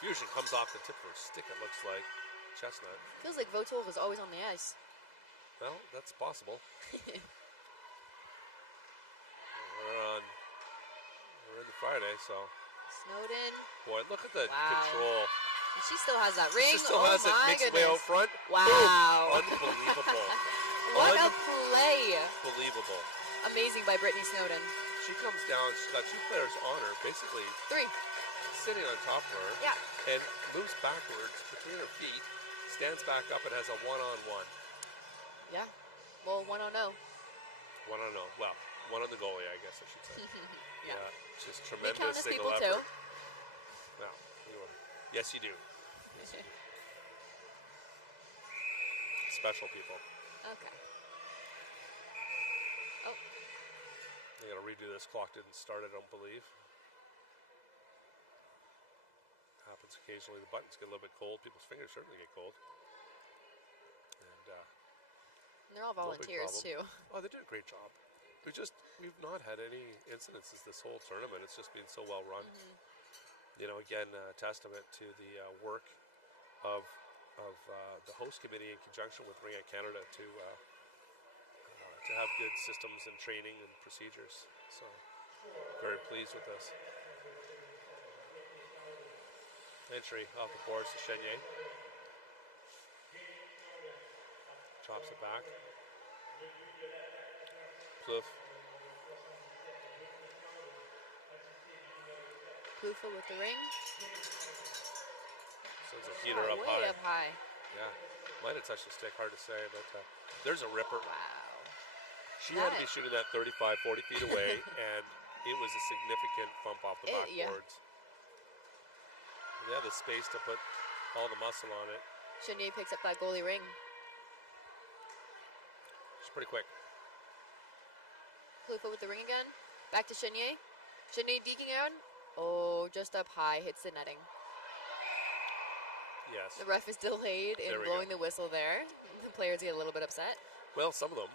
Fusion comes off the tip of her stick, it looks like. Chestnut. Feels like Botul was always on the ice. Well, that's possible. We're in the Friday, so. Snowden. Boy, look at the Wow. control. And she still has that ring. She still oh has it, my makes it way out goodness. front. Wow. Boom. Unbelievable. What a play. Unbelievable. Amazing by Brittany Snowden. She comes down, she's got two players on her, basically 3. sitting on top of her, Yeah. and moves backwards between her feet, stands back up and has a one-on-one. Yeah. Well, 1-0. One-on-one. Well, one on the goalie, I guess I should say. Yeah. Just We tremendous count as single people effort. too. Well, yes, you do. Special people. Okay. Oh, They gotta redo this. Clock didn't start, I don't believe. Happens occasionally. The buttons get a little bit cold. People's fingers certainly get cold. And and they're all no big volunteers too. problem. Oh, they did a great job. We've not had any incidences this whole tournament. It's just been so well run. Again, testament to the work of the host committee in conjunction with Ring Canada to have good systems and training and procedures. So, very pleased with this. Entry off the boards to Chenier. Chops it back. Plouffe. Plouffe with the ring. Sends a heater up Way high. up high. Yeah, might have touched the stick, hard to say, but there's a ripper. Wow. She had to be shooting that 35, 40 feet away, and it was a significant bump off the backboards. Yeah. They have the space to put all the muscle on it. Chenier picks up that goalie ring. She's pretty quick. Khalifa with the ring again. Back to Chenier. Chenier deking out. Oh, just up high, hits the netting. Yes. The ref is delayed in blowing the whistle there. The players get a little bit upset. Well, some of them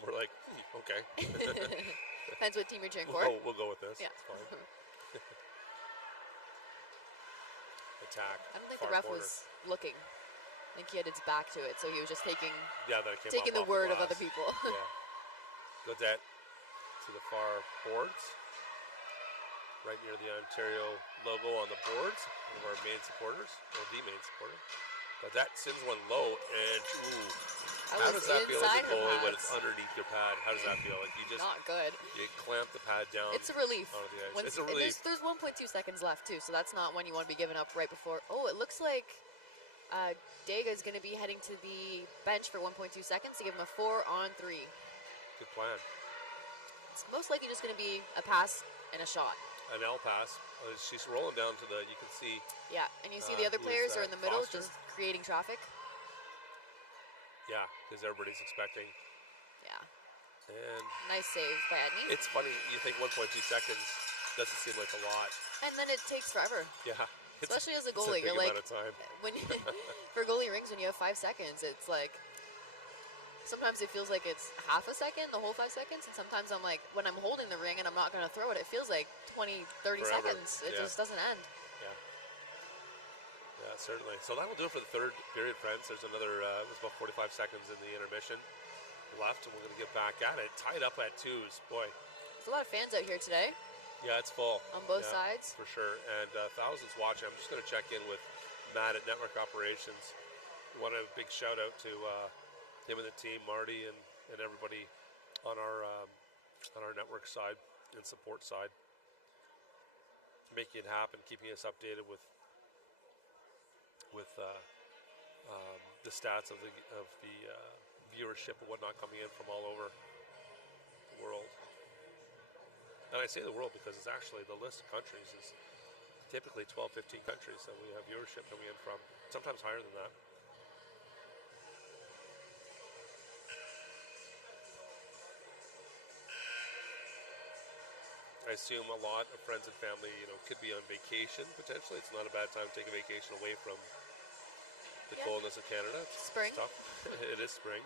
were like, okay. Depends what team you're cheering for. We'll go with this. Yeah. It's fine. Attack. I don't think the ref was looking. I think he had his back to it, so he was just taking the word of other people. Yeah. Godet to the far boards. Right near the Ontario logo on the boards. One of our main supporters, or the main supporter. Godet sends one low, and how does that feel as a goalie when it's underneath your pad? How does that feel? Like you just not good. You clamp the pad down. It's a relief. Onto the ice. It's a relief. There's 1.2 seconds left too, so that's not when you want to be giving up right before. Oh, it looks like Dega is going to be heading to the bench for 1.2 seconds to give him a 4-on-3. Good plan. It's most likely just going to be a pass and a shot. An L pass. She's rolling down to the. You can see. Yeah, and you see the other players are in the middle, just creating traffic. Yeah, because everybody's expecting. Yeah. And nice save by Edney. It's funny. You think 1.2 seconds doesn't seem like a lot. And then it takes forever. Yeah. Especially as a goalie, you're like, when for goalie rings, when you have 5 seconds, it's like. Sometimes it feels like it's half a second, the whole 5 seconds, and sometimes I'm like, when I'm holding the ring and I'm not going to throw it, it feels like 20, 30 seconds. It just doesn't end. Yeah. Yeah, certainly. So that'll do it for the third period, friends. There's another, it was about 45 seconds in the intermission left, and we're going to get back at it. Tied up at 2s. Boy. There's a lot of fans out here today. Yeah, it's full. On both sides. For sure. And thousands watching. I'm just going to check in with Matt at Network Operations. Want a big shout out to him and the team, Marty and everybody on our network side and support side, making it happen, keeping us updated with the stats of the viewership and whatnot coming in from all over the world. And I say the world because it's actually the list of countries is typically 12, 15 countries that we have viewership coming in from, sometimes higher than that. I assume a lot of friends and family, could be on vacation potentially. It's not a bad time to take a vacation away from the coldness of Canada. It's spring. Tough. It is spring.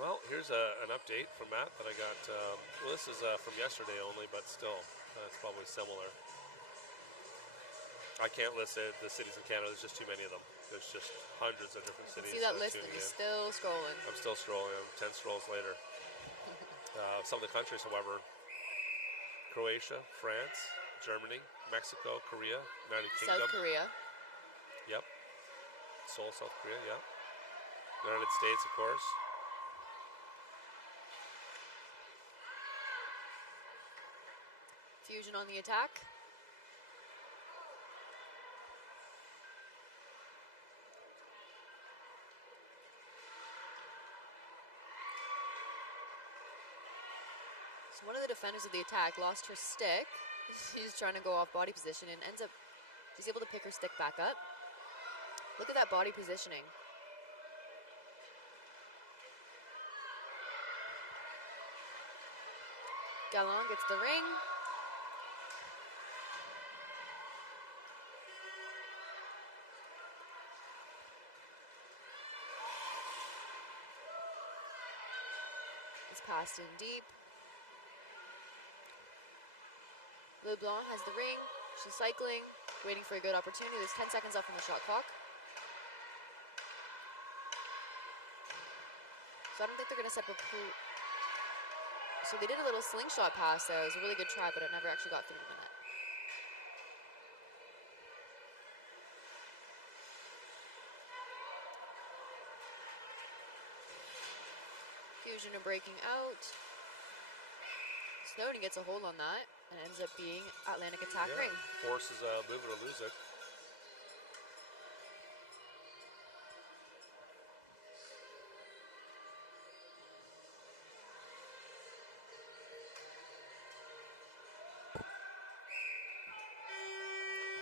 Well, here's an update from Matt that I got. Well, this is from yesterday only, but still, it's probably similar. I can't list the cities in Canada. There's just too many of them. There's just hundreds of different cities. See that list and you're still scrolling. I'm still scrolling. I'm 10 scrolls later. Some of the countries, however, Croatia, France, Germany, Mexico, Korea, United Kingdom. South Korea. Yep. Seoul, South Korea, yeah. United States, of course. Fusion on the attack. So one of the defenders of the attack lost her stick. She's trying to go off body position and ends up, she's able to pick her stick back up. Look at that body positioning. Gallant gets the ring. It's passed in deep. LeBlanc has the ring. She's cycling, waiting for a good opportunity. There's 10 seconds left on the shot clock. So I don't think they're going to set up a pool. So they did a little slingshot pass, though. It was a really good try, but it never actually got through the net. Fusion are breaking out. Snowden gets a hold on that and ends up being Atlantic Attack Ring. Forces move it or lose it.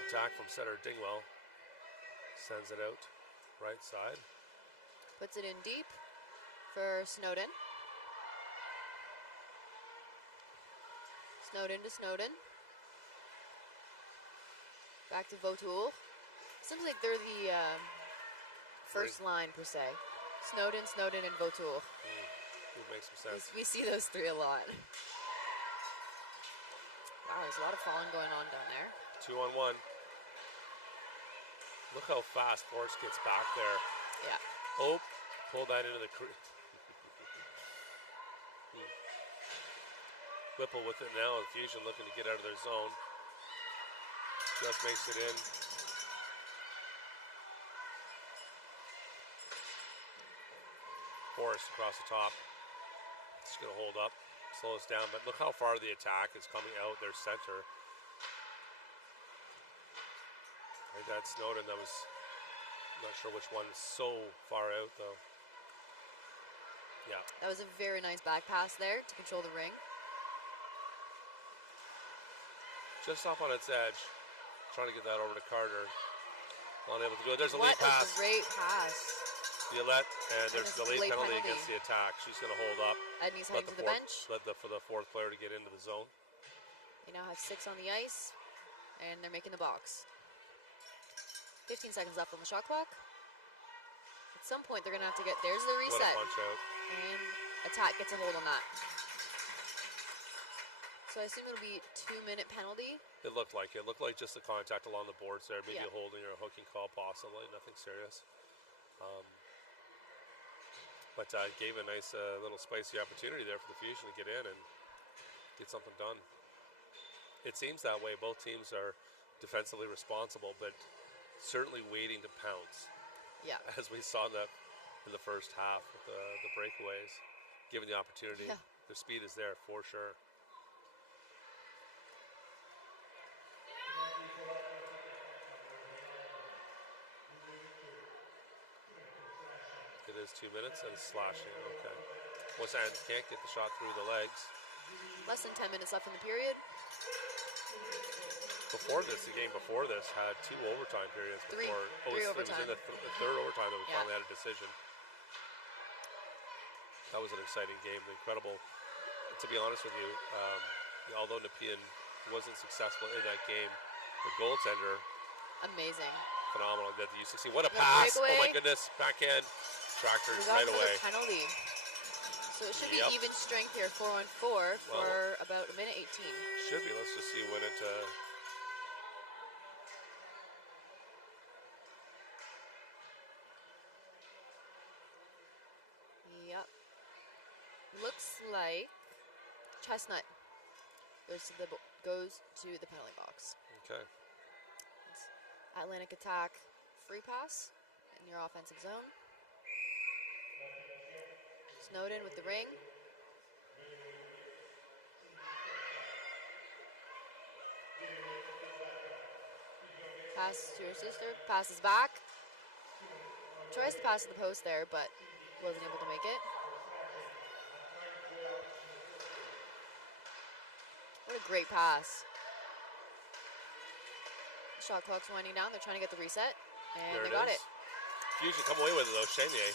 Attack from center Dingwell. Sends it out right side. Puts it in deep for Snowden. Snowden to Snowden. Back to Vautour. Seems like they're the first line per se. Snowden, Snowden, and Vautour. Would make some sense. We see those three a lot. Wow, there's a lot of falling going on down there. 2-on-1. Look how fast Forrest gets back there. Yeah. Oh, pull that into the Whipple with it now, and Fusion looking to get out of their zone. Just makes it in. Forrest across the top. Just going to hold up, slow us down, but look how far the attack is coming out their center. I think that's Snowden. That was, not sure which one is so far out though. Yeah. That was a very nice back pass there to control the ring. Just off on its edge. Trying to get that over to Carter. Unable to do it. There's a What lead pass. a great pass. Violette, and there's it's the a late late penalty penalty. against the attack. She's going to hold up. Edney's heading to the bench. For the fourth player to get into the zone. They now have 6 on the ice, and they're making the box. 15 seconds left on the shot clock. At some point, they're going to have to get... There's the What a reset. punch out. And attack gets a hold on that. So I assume it'll be a 2-minute penalty. It looked like it. It looked like just the contact along the boards there. Maybe Yeah. a holding or a hooking call possibly. Nothing serious. But gave a nice little spicy opportunity there for the Fusion to get in and get something done. It seems that way. Both teams are defensively responsible, but certainly waiting to pounce. Yeah. As we saw in the first half with the breakaways, given the opportunity. Yeah. The speed is there for sure. It is 2 minutes and slashing. Okay. Lachaine can't get the shot through the legs. Less than 10 minutes left in the period. Before this, the game before this had 2 overtime periods. Three. Before, Three it was overtime. in the third overtime that we Yeah. finally had a decision. That was an exciting game. Incredible. To be honest with you, although Nepean wasn't successful in that game, the goaltender, Amazing. phenomenal. That the UCC. What a The pass! breakaway. Oh my goodness! Backhand. Tractors We got right for away. the penalty. So it should Yep. be even strength here, 4-on-4 for Well, about a minute 18. Should be. Let's just see when it. Yep. Looks like Chestnut goes to the penalty box. Okay. It's Atlantic Attack free pass in your offensive zone. Snowden with the ring. Pass to her sister. Passes back. Tries to pass to the post there, but wasn't able to make it. What a great pass. Shot clock's winding down. They're trying to get the reset, and There they got is. it. Fusion come away with it though. Chenier.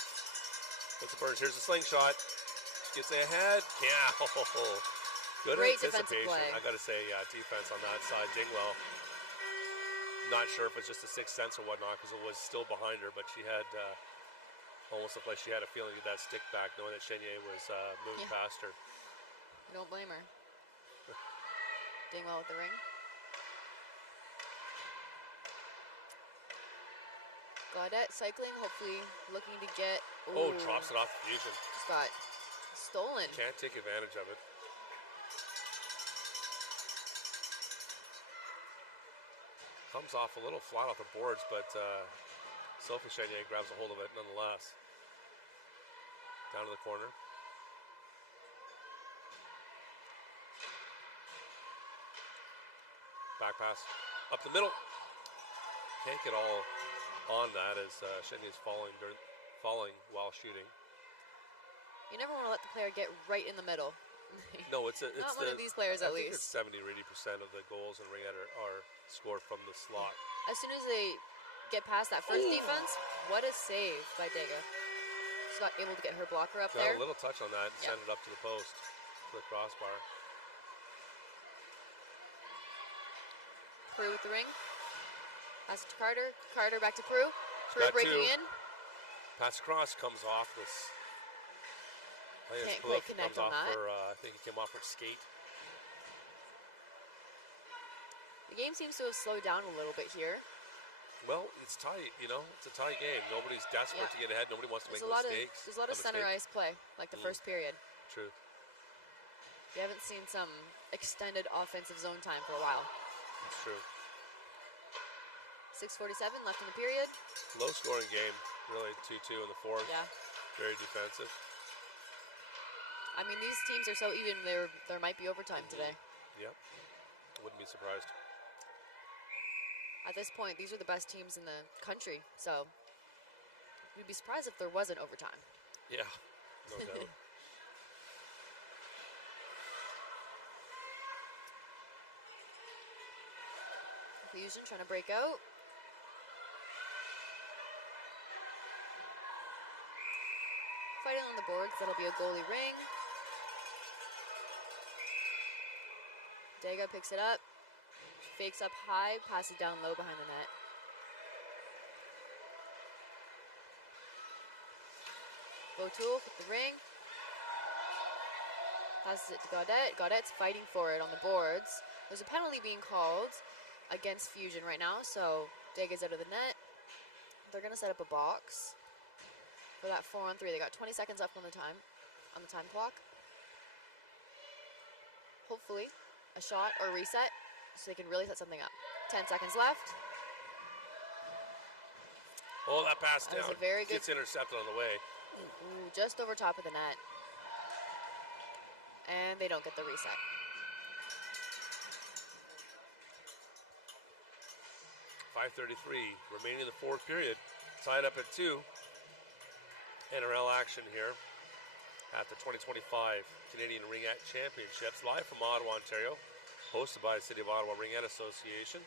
What's the burns? Here's a slingshot. She gets ahead. Yeah. Good Great defensive anticipation. play. I got to say, defense on that side. Dingwell. Not sure if it's just a sixth sense or whatnot because it was still behind her, but she had almost looked like she had a feeling of that stick back, knowing that Chenier was moving Yeah. past her. I don't blame her. Dingwell with the ring. Gaudette cycling, hopefully looking to get. Oh, Ooh, drops it off the Fusion. just got stolen. Can't take advantage of it. Comes off a little flat off the boards, but Sophie Chenier grabs a hold of it nonetheless. Down to the corner. Back pass up the middle. Can't get all on that as Chenyer's falling while shooting. You never want to let the player get right in the middle. No, it's not one of these players at least. I think it's 70 or 80% of the goals in Ringette are scored from the slot. As soon as they get past that first defense, what a save by Dega. She's got able to get her blocker up there. Got a little touch on that and send it up to the post, to the crossbar. Prue with the ring. Pass it to Carter. Carter back to Prue. Prue breaking in. Pass across comes off this. Can't quite connect on that. I think he came off for skate. The game seems to have slowed down a little bit here. Well, it's tight, you know. It's a tight game. Nobody's desperate to get ahead. Nobody wants to make mistakes. There's a lot of center ice play, like the first period. True. We haven't seen some extended offensive zone time for a while. That's true. 6:47 left in the period. Low-scoring game, really. 2-2 in the fourth. Yeah. Very defensive. I mean, these teams are so even. There might be overtime today. Yep. Wouldn't be surprised. At this point, these are the best teams in the country, so we'd be surprised if there wasn't overtime. Yeah, no doubt. Fusion trying to break out. Fighting on the boards, that'll be a goalie ring. Dega picks it up. She fakes up high, passes down low behind the net. Botul with the ring. Passes it to Gaudette. Gaudette's fighting for it on the boards. There's a penalty being called against Fusion right now, so Dega's out of the net. They're going to set up a box for that 4-on-3. They got 20 seconds left on the time clock. Hopefully a shot or reset so they can really set something up. 10 seconds left. Oh, that pass down. That was a very good. Gets intercepted on the way. Ooh, just over top of the net. And they don't get the reset. .5:33 remaining in the fourth period. Tied up at 2. NRL action here at the 2025 Canadian Ringette Championships, live from Ottawa, Ontario, hosted by the City of Ottawa Ringette Association.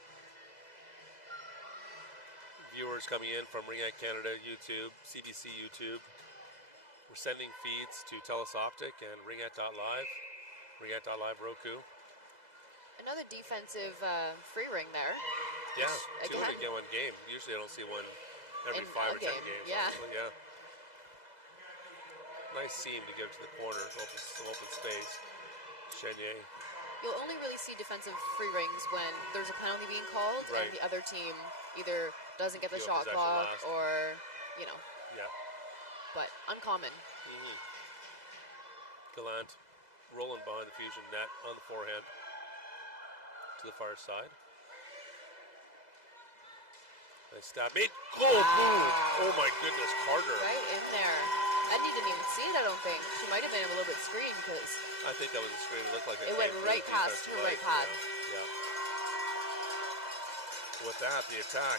Viewers coming in from Ringette Canada YouTube, CBC YouTube. We're sending feeds to Telus Optic and Ringette.live, Ringette.live Roku. Another defensive free ring there. Yeah, two in one game. Usually I don't see one every 5 or 10 games. Yeah. Honestly, yeah. Nice seam to get to the corner, some open space. Chenier. You'll only really see defensive free rings when there's a penalty being called and the other team either doesn't get the shot clock or, you know. Yeah. But uncommon. Gallant rolling behind the Fusion net on the forehand to the far side. Nice stab. Made. Oh, boom! Oh my goodness, Carter. Right in there. Edney didn't even see it, I don't think. She might have been a little bit screened because I think that was a screen. It looked like it went right past her right pad. Yeah. With that, the attack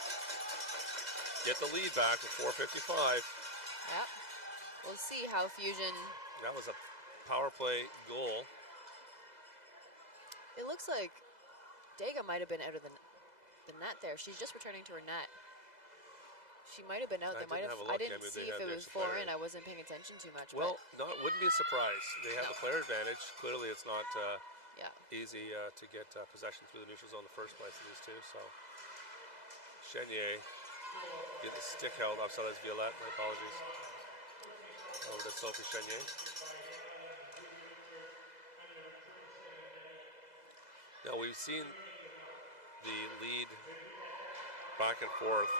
get the lead back with 4:55. Yeah. We'll see how Fusion. That was a power play goal. It looks like Dega might have been out of the net there. She's just returning to her net. She might have been out. I didn't see if it was 4 in. I wasn't paying attention too much. Well, wouldn't be a surprise. They have the player advantage. Clearly, it's not easy to get possession through the neutral zone in the first place in these two. So, Chenier get the stick held outside as Violette. My apologies. Over to Sophie Chenier. Now we've seen the lead back and forth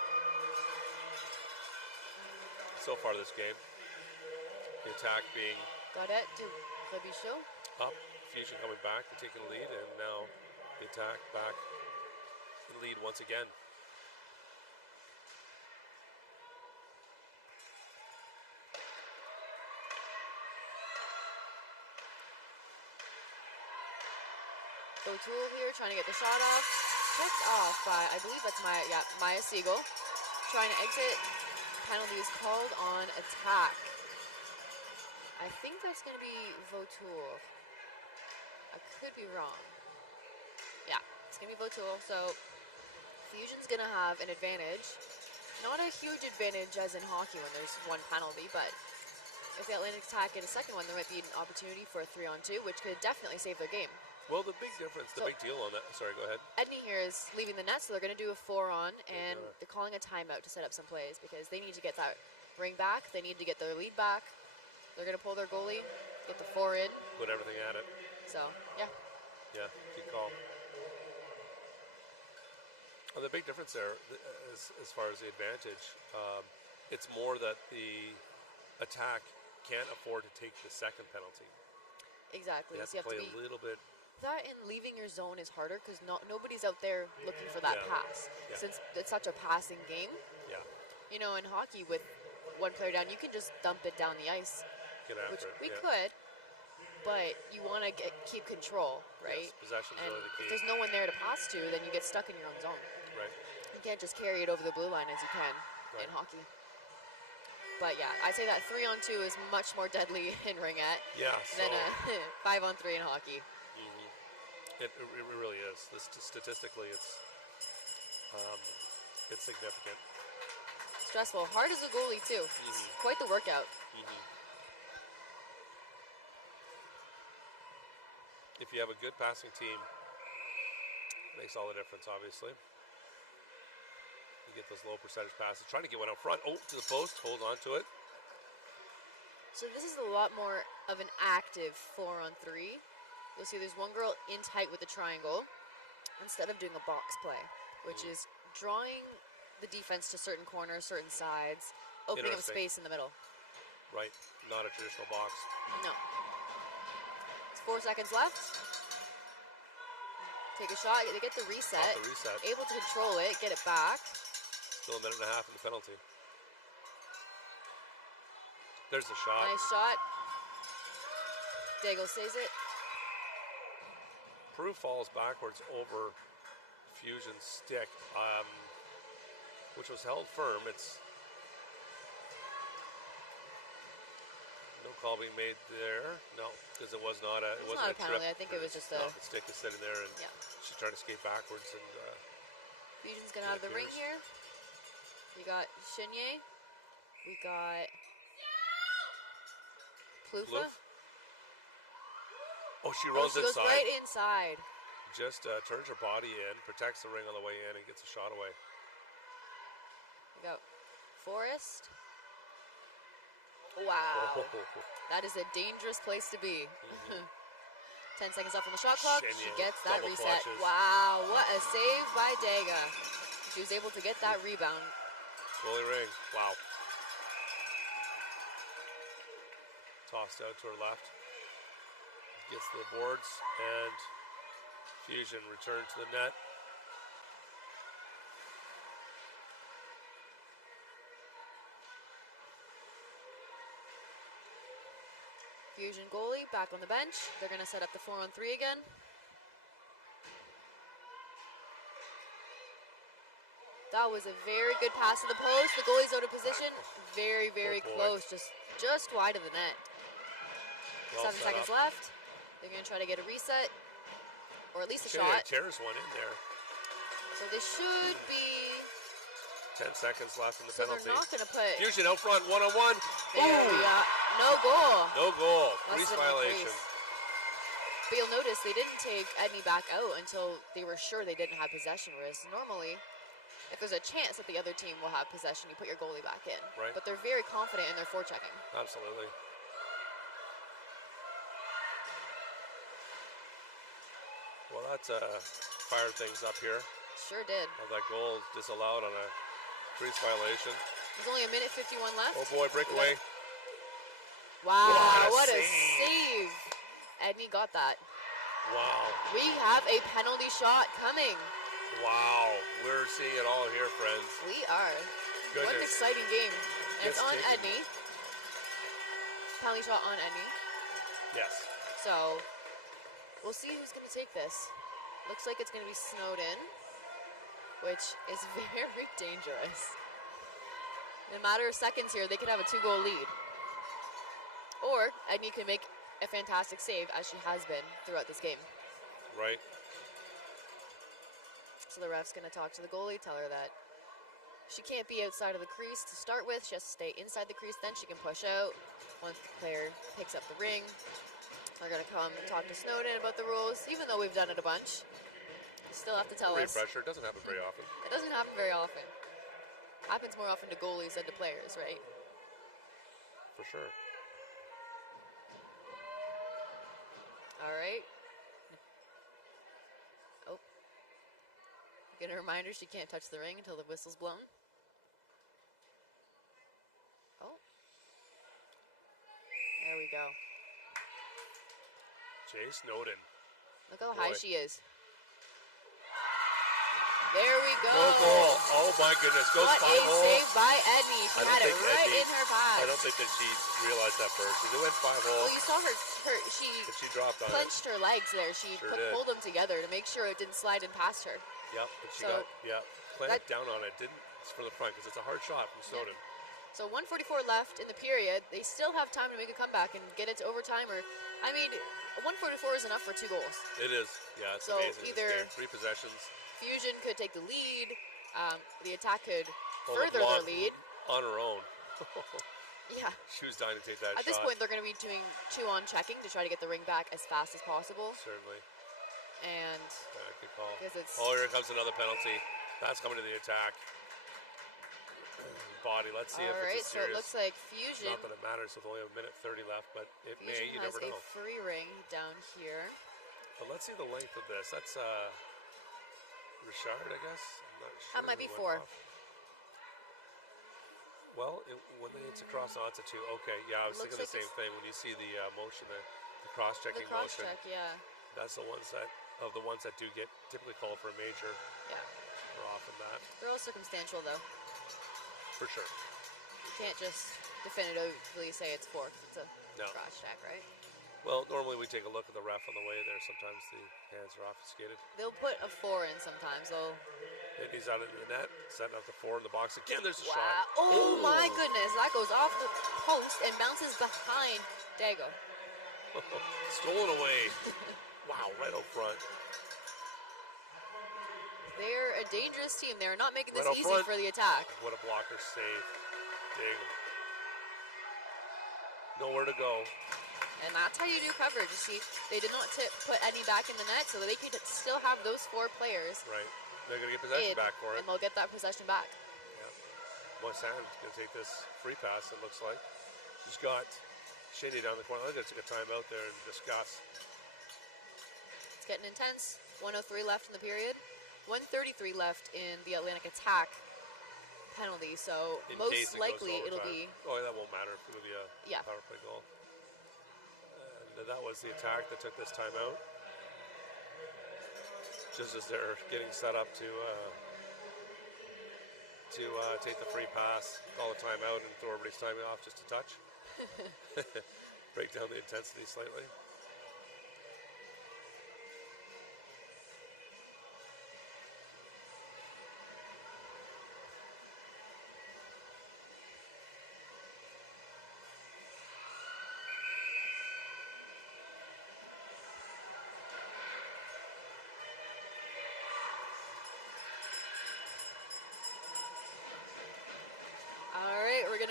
so far this game. The attack being Gaudette to Rebichot. Up, Fusion coming back and taking the lead, and now the attack back in lead once again. Botul here trying to get the shot off. checked off by, I believe that's Maya Siegel. Trying to exit. Penalty is called on attack. I think that's going to be Vautour. I could be wrong. Yeah, it's going to be Vautour. So Fusion's going to have an advantage. Not a huge advantage as in hockey when there's one penalty, but if the Atlantic Attack get a second one, there might be an opportunity for a 3-on-2, which could definitely save their game. Well, the big difference, the big deal on that, sorry, go ahead. Edney here is leaving the net, so they're going to do a 4-on, and they're calling a timeout to set up some plays because they need to get that ring back. They need to get their lead back. They're going to pull their goalie, get the 4 in. Put everything at it. So, yeah. Yeah, good call. Well, the big difference there, as far as the advantage, it's more that the attack can't afford to take the second penalty. Exactly. They have to play a little bit. That and leaving your zone is harder because nobody's out there looking for that pass. Yeah. Since it's such a passing game. Yeah. You know, in hockey with one player down, you can just dump it down the ice. Get after which it. We could, but you want to keep control, right? Yes, possession's and really the key. if there's no one there to pass to, then you get stuck in your own zone. Right. You can't just carry it over the blue line as you can in hockey. But yeah, I'd say that 3-on-2 is much more deadly in ringette than a 5-on-3 in hockey. It really is. Statistically, it's significant. Stressful. Hard as a goalie too. It's quite the workout. If you have a good passing team, it makes all the difference, obviously. You get those low percentage passes. Trying to get one out front. Oh, to the post. Hold on to it. So this is a lot more of an active 4-on-3. You'll see there's one girl in tight with the triangle instead of doing a box play, which is drawing the defense to certain corners, certain sides, opening up space in the middle. Right. Not a traditional box. No. It's 4 seconds left. Take a shot. They get the reset. Able to control it, get it back. Still a minute and a half in the penalty. There's the shot. Nice shot. Daigle saves it. Prue falls backwards over Fusion's stick, which was held firm. It's no call being made there. No, because it was not a. It wasn't not a penalty. I think it was just a. No, the stick is sitting there, and she's trying to skate backwards. And Fusion's gonna have the ring here. We got Chenier. We got Plufa. Oh, she rolls she goes inside. right inside. Just turns her body in, protects the ring on the way in, and gets a shot away. We got Forrest. Wow. That is a dangerous place to be. 10 seconds left on the shot clock. Chenier, she gets that reset. clutches. Wow, what a save by Daiga. She was able to get that rebound. Goalie ring. Wow. Tossed out to her left. Gets to the boards, and Fusion returned to the net. Fusion goalie back on the bench. They're going to set up the 4-on-3 again. That was a very good pass to the post. The goalie's out of position. Very, very close. Just wide of the net. Well 7 seconds left. They're going to try to get a reset, or at least a shot. Chairs one in there. So this should be 10 seconds left in the so penalty. they're not going to put. Fusion out front, 1-on-1. There we are. No goal. No goal. Less Crease than violation. increase. But you'll notice they didn't take Edney back out until they were sure they didn't have possession. Whereas normally, if there's a chance that the other team will have possession, you put your goalie back in. Right. But they're very confident in their forechecking. Absolutely. Well, that's fired things up here. Sure did. That goal disallowed on a crease violation. There's only a minute 51 left. Oh boy, breakaway. Wow, what a save. Edney got that. Wow. We have a penalty shot coming. Wow. We're seeing it all here, friends. We are. Goodness. What an exciting game. And it's on taken. Edney. Penalty shot on Edney. Yes. So we'll see who's going to take this. Looks like it's going to be Snowden. which is very dangerous. In a matter of seconds here, they could have a 2-goal lead. Or Edney can make a fantastic save, as she has been throughout this game. Right. So the ref's going to talk to the goalie, tell her that she can't be outside of the crease to start with. She has to stay inside the crease, then she can push out once the player picks up the ring. They're going to come and talk to Snowden about the rules, even though we've done it a bunch. You still have to tell us. Refresher. It doesn't happen very often. It doesn't happen very often. Happens more often to goalies than to players, right? For sure. All right. Oh. Get a reminder she can't touch the ring until the whistle's blown. Oh. There we go. Jay Snowden. Look how high she is. There we go. No goal. Oh my goodness. Goes What 5 a hole. save by Edney. She had it right in her pass. I don't think that she realized that first. She went 5 hole. Well, you saw her she dropped on clenched her legs there. She pulled them together to make sure it didn't slide in past her. Yep. And she clamped down on it. Didn't from the front because it's a hard shot from Snowden. Yeah. So 1:44 left in the period. They still have time to make a comeback and get it to overtime. Or, I mean, 1:44 is enough for 2 goals. It is. Yeah, it's so amazing. Either 3 possessions. Fusion could take the lead. The attack could further their lead. On her own. Yeah. She was dying to take that shot. At this point, they're going to be doing 2-on checking to try to get the ring back as fast as possible. Certainly. And good call. It's here comes another penalty. That's coming to the attack. Body. Let's see if it's a serious. So it looks like Fusion. Not that it matters with only 1:30 left, but it may. You never know. Fusion has a free ring down here. But let's see the length of this. That's Richard, I guess. I'm not sure. That might be 4. Well, when it's across, it's a 2. Okay, yeah, I was thinking the same thing. When you see the motion, the cross-checking motion. Cross-check, yeah. That's the ones that do get typically called for a major. Yeah. More often that. They're all circumstantial, though. For sure. You can't just definitively say it's 4 because it's a cross-check, right? Well, normally we take a look at the ref on the way there. Sometimes the hands are obfuscated. They'll put a 4 in sometimes. He's out into the net, setting up the 4 in the box. Again, there's a shot. Oh my goodness. That goes off the post and bounces behind Dago. Stolen away. Wow, right out front. They're a dangerous team. They're not making this right easy for the attack. What a blocker save. Dago. Nowhere to go. And that's how you do coverage. You see, they did not put any back in the net, so they can still have those 4 players. Right. They're going to get possession back for it. And they'll get that possession back. Yeah. Lachaine is going to take this free pass, it looks like. She's got Shindy down the corner. I'm going to take a timeout there and discuss. It's getting intense. 1:03 left in the period. 1:33 left in the Atlantic attack penalty, so most likely it'll be... Oh, that won't matter. It'll be a power play goal. And that was the attack that took this timeout. Just as they're getting set up to take the free pass, call a timeout, and throw everybody's timing off just a touch. Break down the intensity slightly.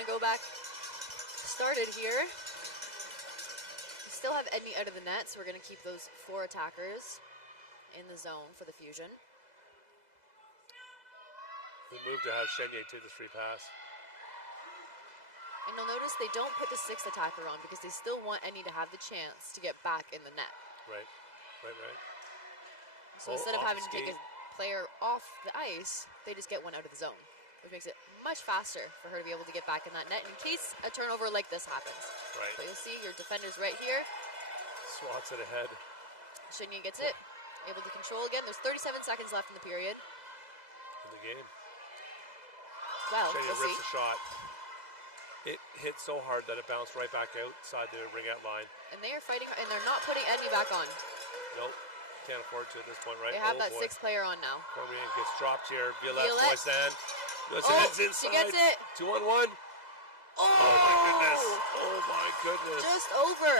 Go back started here. We still have Edney out of the net, so we're going to keep those 4 attackers in the zone for the Fusion. We move to have Chenier take this free pass. And you'll notice they don't put the 6th attacker on because they still want Edney to have the chance to get back in the net. Right. So instead of having to take a player off the ice, they just get one out of the zone, which makes it much faster for her to be able to get back in that net in case a turnover like this happens. Right. But you'll see your defender's right here. Swats it ahead. Chenier gets it, able to control again. There's 37 seconds left in the period. In the game. Well, Chenier we'll rips a shot. It hit so hard that it bounced right back outside the ringette line. And they are fighting, and they're not putting Edney back on. Nope. Can't afford to at this point, right? They have oh, that boy. 6th player on now. Cormier gets dropped here. Violette, Violette. Moisan. Oh, inside. she gets it. 2-on-1. Oh, my goodness. Oh, my goodness. Just over.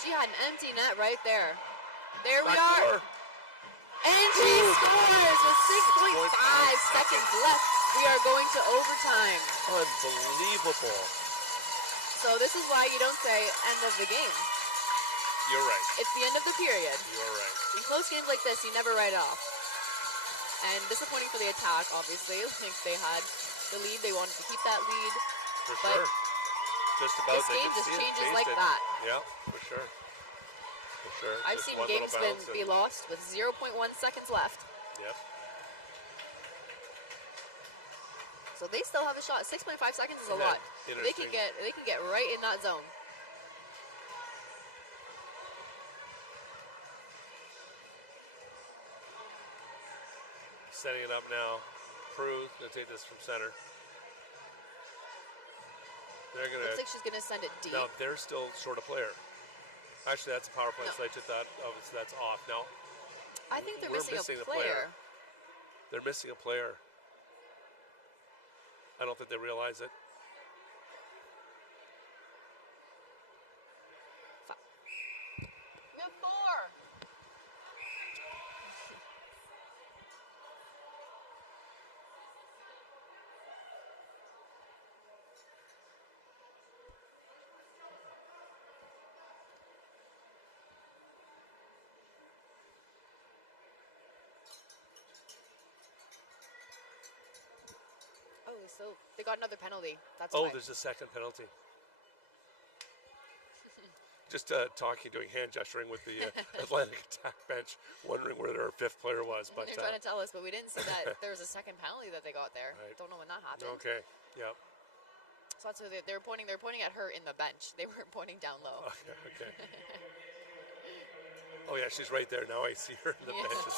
She had an empty net right there. There we Backdoor. are. And she scores with 6.5 seconds left. We are going to overtime. Unbelievable. So this is why you don't say end of the game. You're right. It's the end of the period. You're right. In close games like this, you never write it off. And disappointing for the attack, obviously. Like they had the lead. They wanted to keep that lead. For But sure. Just about. this they game could just see it, changes taste like it. that. Yeah, for sure. For sure. I've Just seen one little games bounce be lost with 0.1 seconds left. Yep. So they still have a shot. 6.5 seconds is a Yeah, lot. They can get right in that zone. Setting it up now. Prue gonna take this from center. They're gonna. Looks like she's gonna send it deep. Now they're still short a player. Actually, that's a power play. No. So I took that. Oh, so that's off. Now I think they're we're missing missing a player. they're missing a player. I don't think they realize it. We have 4. Oh, so they got another penalty. That's Oh, why. there's a second penalty. Just talking, doing hand gesturing with the Atlantic attack bench, wondering where their 5th player was. But They're trying to tell us, but we didn't see that there was a second penalty that they got there. Right. Don't know when that happened. okay, yep. So that's what they're pointing. They're pointing at her in the bench. They weren't pointing down low. Okay. Oh yeah, she's right there now. I see her in the Yeah. benches.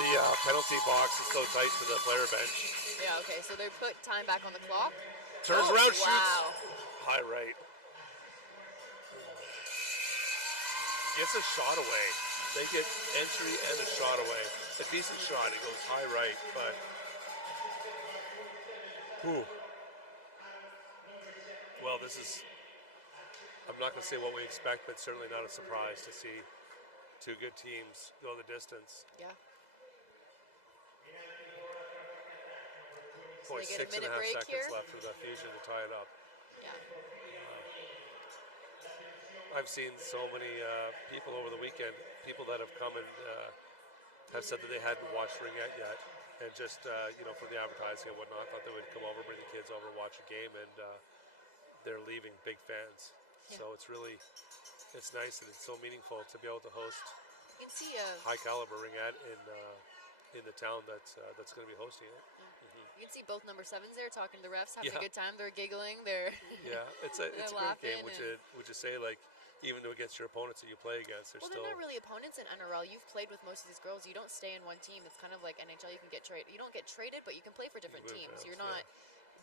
The penalty box is so tight to the player bench. Yeah. Okay. So they put time back on the clock. Turns Oh, around, shoots. wow. High right. Gets a shot away. They get entry and a shot away. A decent shot. It goes high right, but. Whew. Well, this is. I'm not going to say what we expect, but certainly not a surprise to see two good teams go the distance. Yeah. Boy, they get a 6.5 minute break seconds here. left for the Fusion to tie it up. Yeah. I've seen so many people over the weekend, people that have come and have said that they hadn't watched Ringette yet, and just for the advertising and whatnot, thought they would come over, bring the kids over, watch a game, and they're leaving big fans. Yeah. So it's nice and it's so meaningful to be able to host You can see. high caliber Ringette in the town that's going to be hosting it. You can see both number 7s there talking to the refs, having Yeah. a good time. They're giggling. They're Yeah, it's a They're great game. laughing Would you say, like, even though against your opponents that you play against, they're well, still they're not really opponents in NRL. You've played with most of these girls. You don't stay in one team. It's kind of like NHL. You can get traded. You don't get traded, but you can play for different move teams. around, You're yeah. not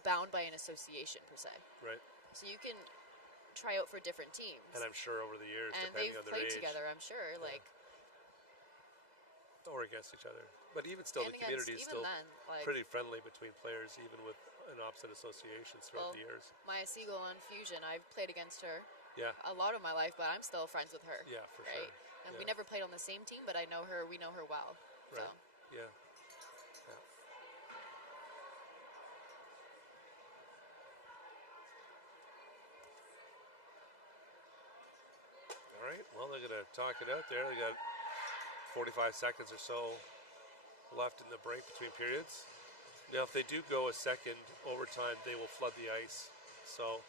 bound by an association per se. right. So you can try out for different teams. And I'm sure over the years, And depending they've on their played age, together, I'm sure. Like or against each other. But even still, and the community is even still then, like pretty friendly between players, even with an opposite associations throughout Well, the years. Maya Siegel on Fusion, I've played against her Yeah, a lot of my life, but I'm still friends with her. yeah, for right? sure. And yeah. we never played on the same team, but I know her. We know her well. Right. So Yeah. All right. Well, they're going to talk it out there. They got 45 seconds or so left in the break between periods. Now, if they do go a second overtime, they will flood the ice. So,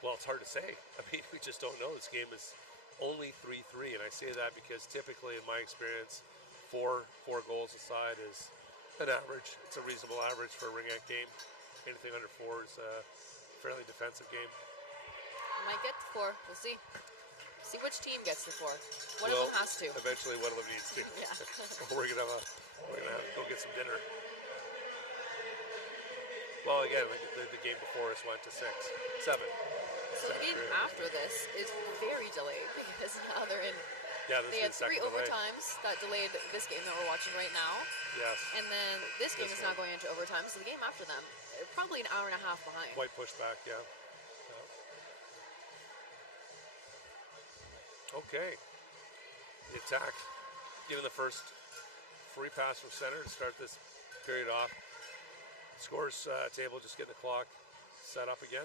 well, it's hard to say. I mean, we just don't know. This game is only 3-3, and I say that because typically, in my experience, four goals aside is an average. It's a reasonable average for a Ringette game. Anything under 4 is a fairly defensive game. might get to 4. We'll see. See which team gets to 4. One Well, of them has to. Eventually, one of them needs to. Yeah. we're gonna go get some dinner. Well, again, the game before us went to 6, 7. So the game after this is very delayed because Yeah, this They is had the 3 second delay. overtimes that delayed this game that we're watching right now. Yes. And then this game This is now one. going into overtime, so the game after them, probably an hour and a half behind. Quite pushed back, yeah. Okay. The attack getting the first free pass from center to start this period off. Scores table just getting the clock set up again.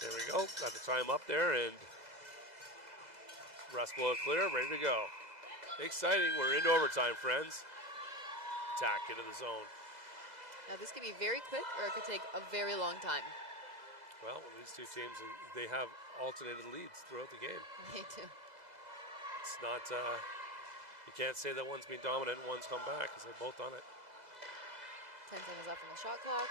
There we go. Got the time up there, and rest blow clear, ready to go. Exciting. We're into overtime, friends. Attack into the zone. Now this could be very quick, or it could take a very long time. Well, these two teams, they have alternated leads throughout the game. They do. It's not, you can't say that one's been dominant and one's come back, because they've both done it. 10 seconds left on the shot clock.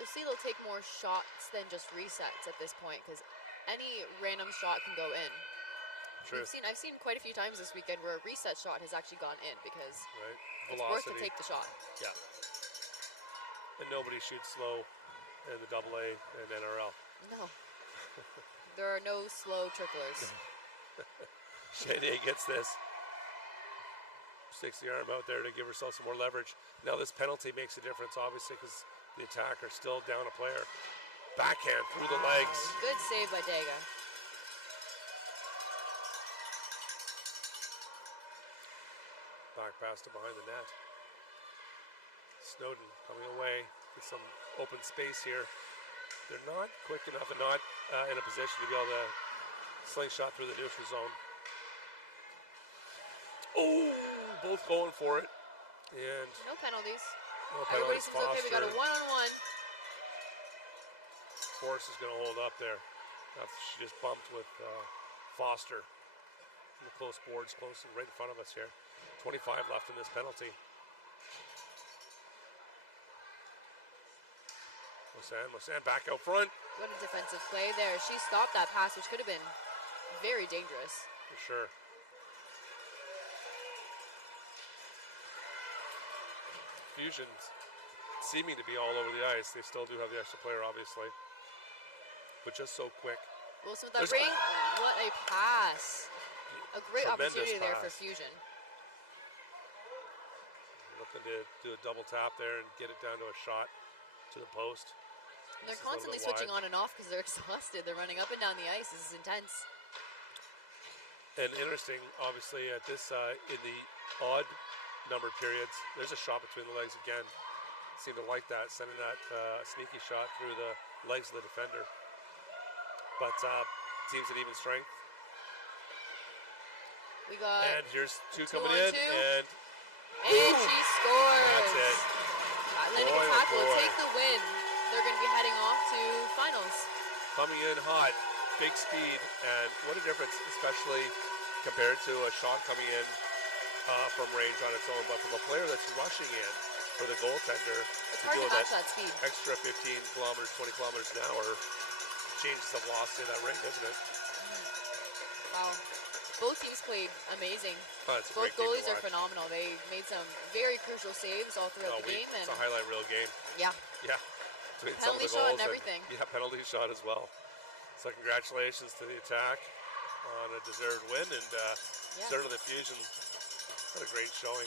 You'll see they'll take more shots than just resets at this point, because any random shot can go in. True. I've seen quite a few times this weekend where a reset shot has actually gone in because Right. it's worth to take the shot. Yeah. And nobody shoots slow in the AA and NRL. No. There are no slow tricklers. Shanae gets this. Sticks the arm out there to give herself some more leverage. Now this penalty makes a difference, obviously, because the attacker still down a player. Backhand through the legs. Good save by Daga. Back pass to behind the net. Snowden coming away with some open space here. They're not quick enough and not in a position to be able to slingshot through the neutral zone. Oh, both going for it. And No penalties. no Everybody penalties. seems okay. We got a Foster. one-on-one. Force is going to hold up there. After she just bumped with Foster. The close boards, close and right in front of us here. 25 left in this penalty. Lachaine back out front. What a defensive play there. She stopped that pass, which could have been very dangerous. For sure. Fusion's seeming to be all over the ice. They still do have the extra player, obviously. But just so quick. Wilson with that ring. What a pass. A great Tremendous opportunity there for pass. Fusion. Looking to do a double tap there and get it down to a shot to the post. And they're This is a little constantly bit switching wide. on and off because they're exhausted. They're running up and down the ice. This is intense. And interesting, obviously, at this in the odd numbered periods, there's a shot between the legs again. Seem to like that, sending that sneaky shot through the legs of the defender. But teams at even strength. We got And here's two 2 coming on in, 2. and And she scores. that's it. Atlantic Boy, oh Attack will boy. take the win. They're going to be heading off to finals. Coming in hot, big speed, and what a difference, especially compared to a shot coming in from range on its own, but from a player that's rushing in for the goaltender It's to hard do to match that speed. extra 15 kilometers, 20 kilometers an hour changes the velocity of that rink, doesn't it? Wow. Both teams played amazing. Oh, it's a Both great game to goalies are watch. phenomenal. They made some very crucial saves all throughout the game. It's And a highlight reel game. yeah, Yeah. Between some of penalty the shot goals and everything. Yeah, penalty shot as well. So congratulations to the attack on a deserved win, and Yeah. certainly the Fusion. What a great showing.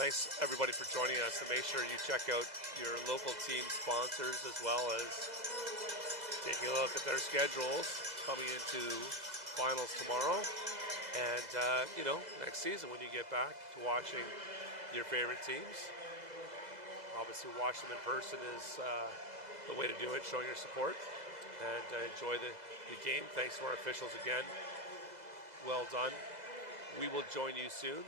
Thanks everybody for joining us, and make sure you check out your local team sponsors as well as taking a look at their schedules coming into finals tomorrow. And, next season when you get back to watching your favorite teams, obviously watch them in person is the way to do it, showing your support, and enjoy the game. Thanks to our officials again. Well done. We will join you soon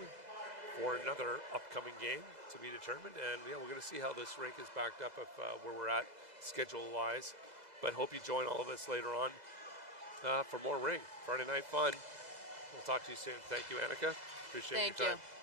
for another upcoming game to be determined, and we're going to see how this rink is backed up if where we're at schedule-wise. But hope you join all of us later on for more Ring Friday Night Fun. We'll talk to you soon. Thank you, Annika. Appreciate Thank your you. time.